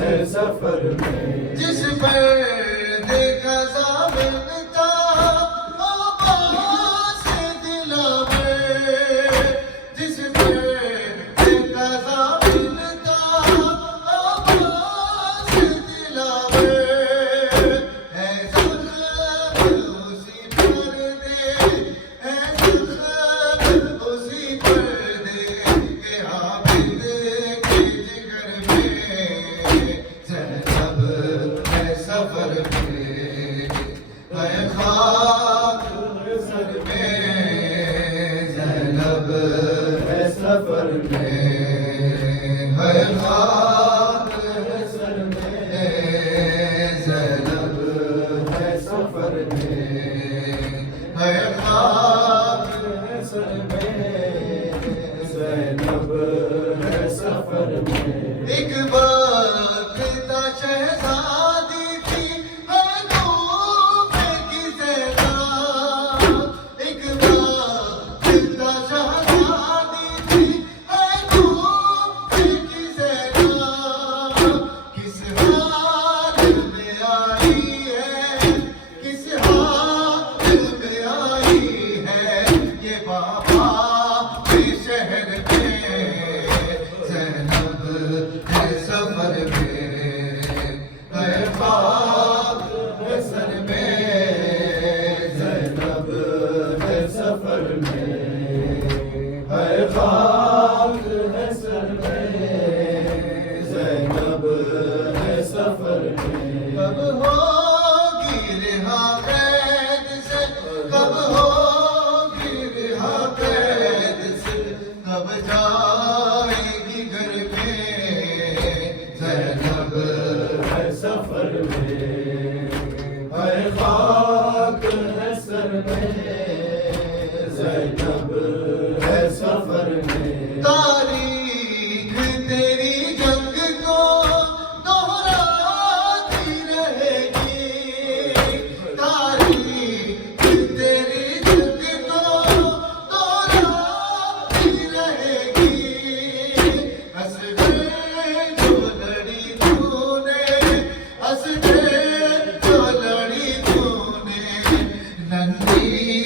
ہے سفر میں جس پر دیکھا ضامن تھا آواز دلاور جس پر دیکھا ضامن تھا آواز دلاور ہے زخم اسی پر دے ہے زخم اسی پر دے کہ عابد کے جگر میں زینب ہے سفر میں ہے خاک سر میں زینب ہے سفر میں ہے خاک سر میں زینب ہے سفر میں ہے خاک سر میں زینب ہے سفر میں ایک وقت تا شہزادی تھی ہے کوفے کی زینب ایک وقت تا شہزادی تھی ہے کوفے کی زینب کس حال میں آئی ہے کس حال میں آئی ہے یہ بابا کے شہر میں زینب ہے سفر میں ہے خاک ہے سر میں زینب ہے سفر میں ہے خاک ہے سر میں زینب ہے سفر میں کب ہوگی رہا قید سے کب ہوگی رہا قید سے کب جائے گی گھر میں زینب ہے سفر میں ہے خاک ہے سر میں زینب ہے سفر میں تاریخ تیری جنگ کو دہراتی رہے گی تاریخ تیری جنگ کو دہراتی رہے گی اصغر جو لڑی تو نے اصغر جو لڑی تو نے ننھی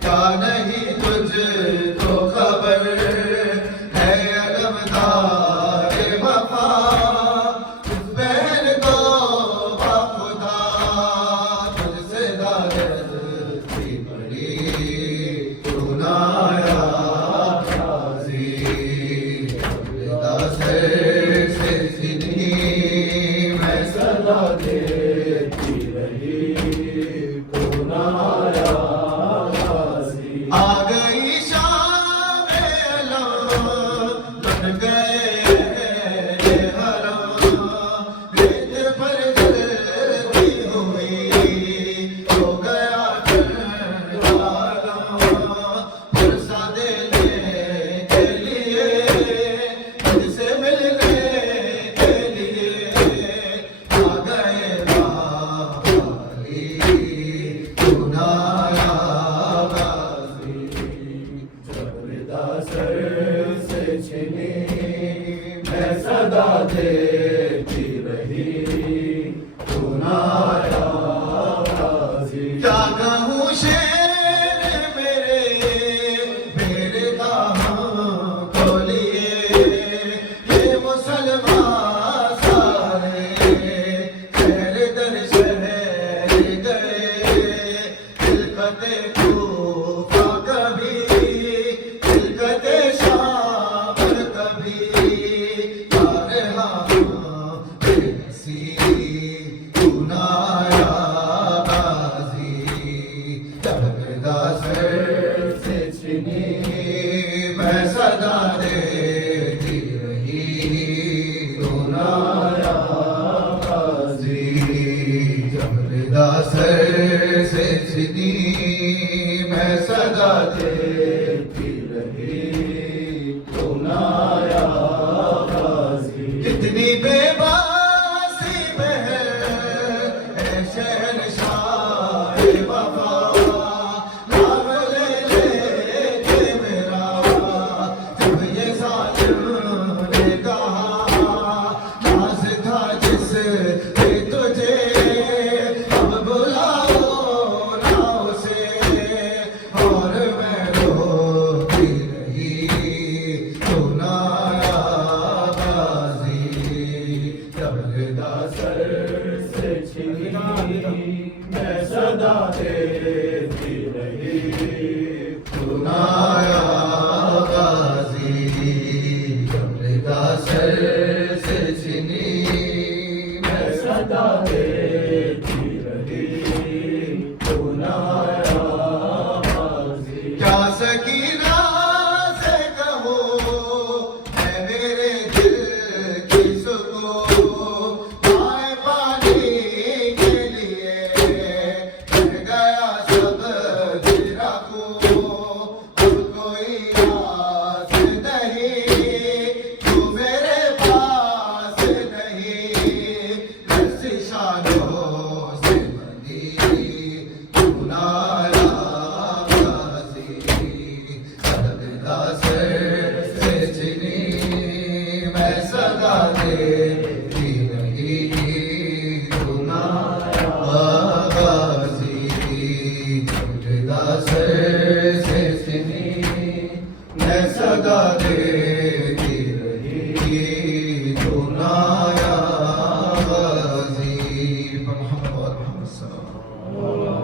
کیا نہیں تجھ کو خبر ہے علمدار وفا اس بہن کو باخدا تجھ سے دارد کی بڑی تو نایا غازی اپنا سر سے سنی میں صدا دیتی رہی تو نایا غازی آ گئی شام علم لٹ گئے حرم ریت پر جلتی ہوئی ہو گیا عالم فرصہ دینے کے لیے مجھ سے ملنے کے لیے آ گئے والی تو نایا غازی جب ردا سر سے چھنی میں صدا دیتی رہی تو نایا غازی کیا کہوں شیر میرے میرے کہاں کھولیے یہ مسلمان سارے شہر در شہر گئے خلقت کوفہ کبھی خلقت شام کبھی بارہا بے نصیب تو نایا غازی جب ردا سر سے چھنی میں صدا دیتی رہی تو نایا غازی جب ردا سر سے چھنی میں صدا دیتی رہی تو نایا غازی کتنی بے باسی میں ہے اے شہنشاہ وفا نام لے لے کے میرا جب یہ ظالم نے کہا ناز تھا جس پہ تجھے اب بلاؤ نہ اسے اور میں روتی رہی تو نایا غازی جب ردا سر سے چھنی میں صدا دیتی رہی تو نایا غازی جب ردا سر سے چھنی میں صدا دیتی رہی تو نایا غازی کیا سکینہ سے کہو ہے میرے دل کی سکون پائے پانی کے لیے بہ گیا سب گرا کو اب کوئی آس نہیں تو میرے پاس نہیں لرزشانوں سے بندی تو نایا غازی جب ردا سر سے چھنی میں صدا دیتی رہی تو نایا غازی جب ردا سر سے چھنی میں صدا دیتی رہی تو نایا غازی محمد اور محمد صلی اللہ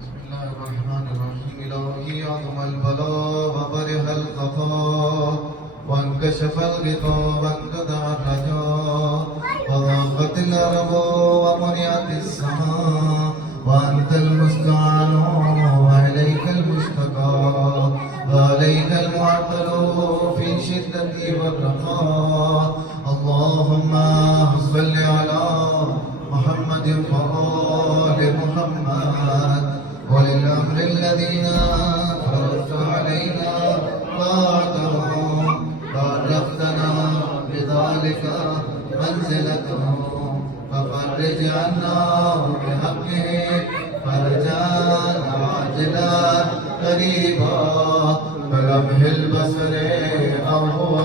بسم اللہ الرحمن الرحیم الہی عظم البلاء وبرح الخفاء وانکشف الغطاء وانقطع الرجاء وضاقت الأرض ومنعت السماء وأنت المستعان وإليك المشتكى وعليك المعتل في الشدة والرخاء اللهم صل على محمد وآل محمد وللأمر الذين فرضت علينا طاعتهم وعرفتنا بذلك منزلتهم ففرج عنا بحقه فرجا عاجلا قريبا بلمح البصر أو هو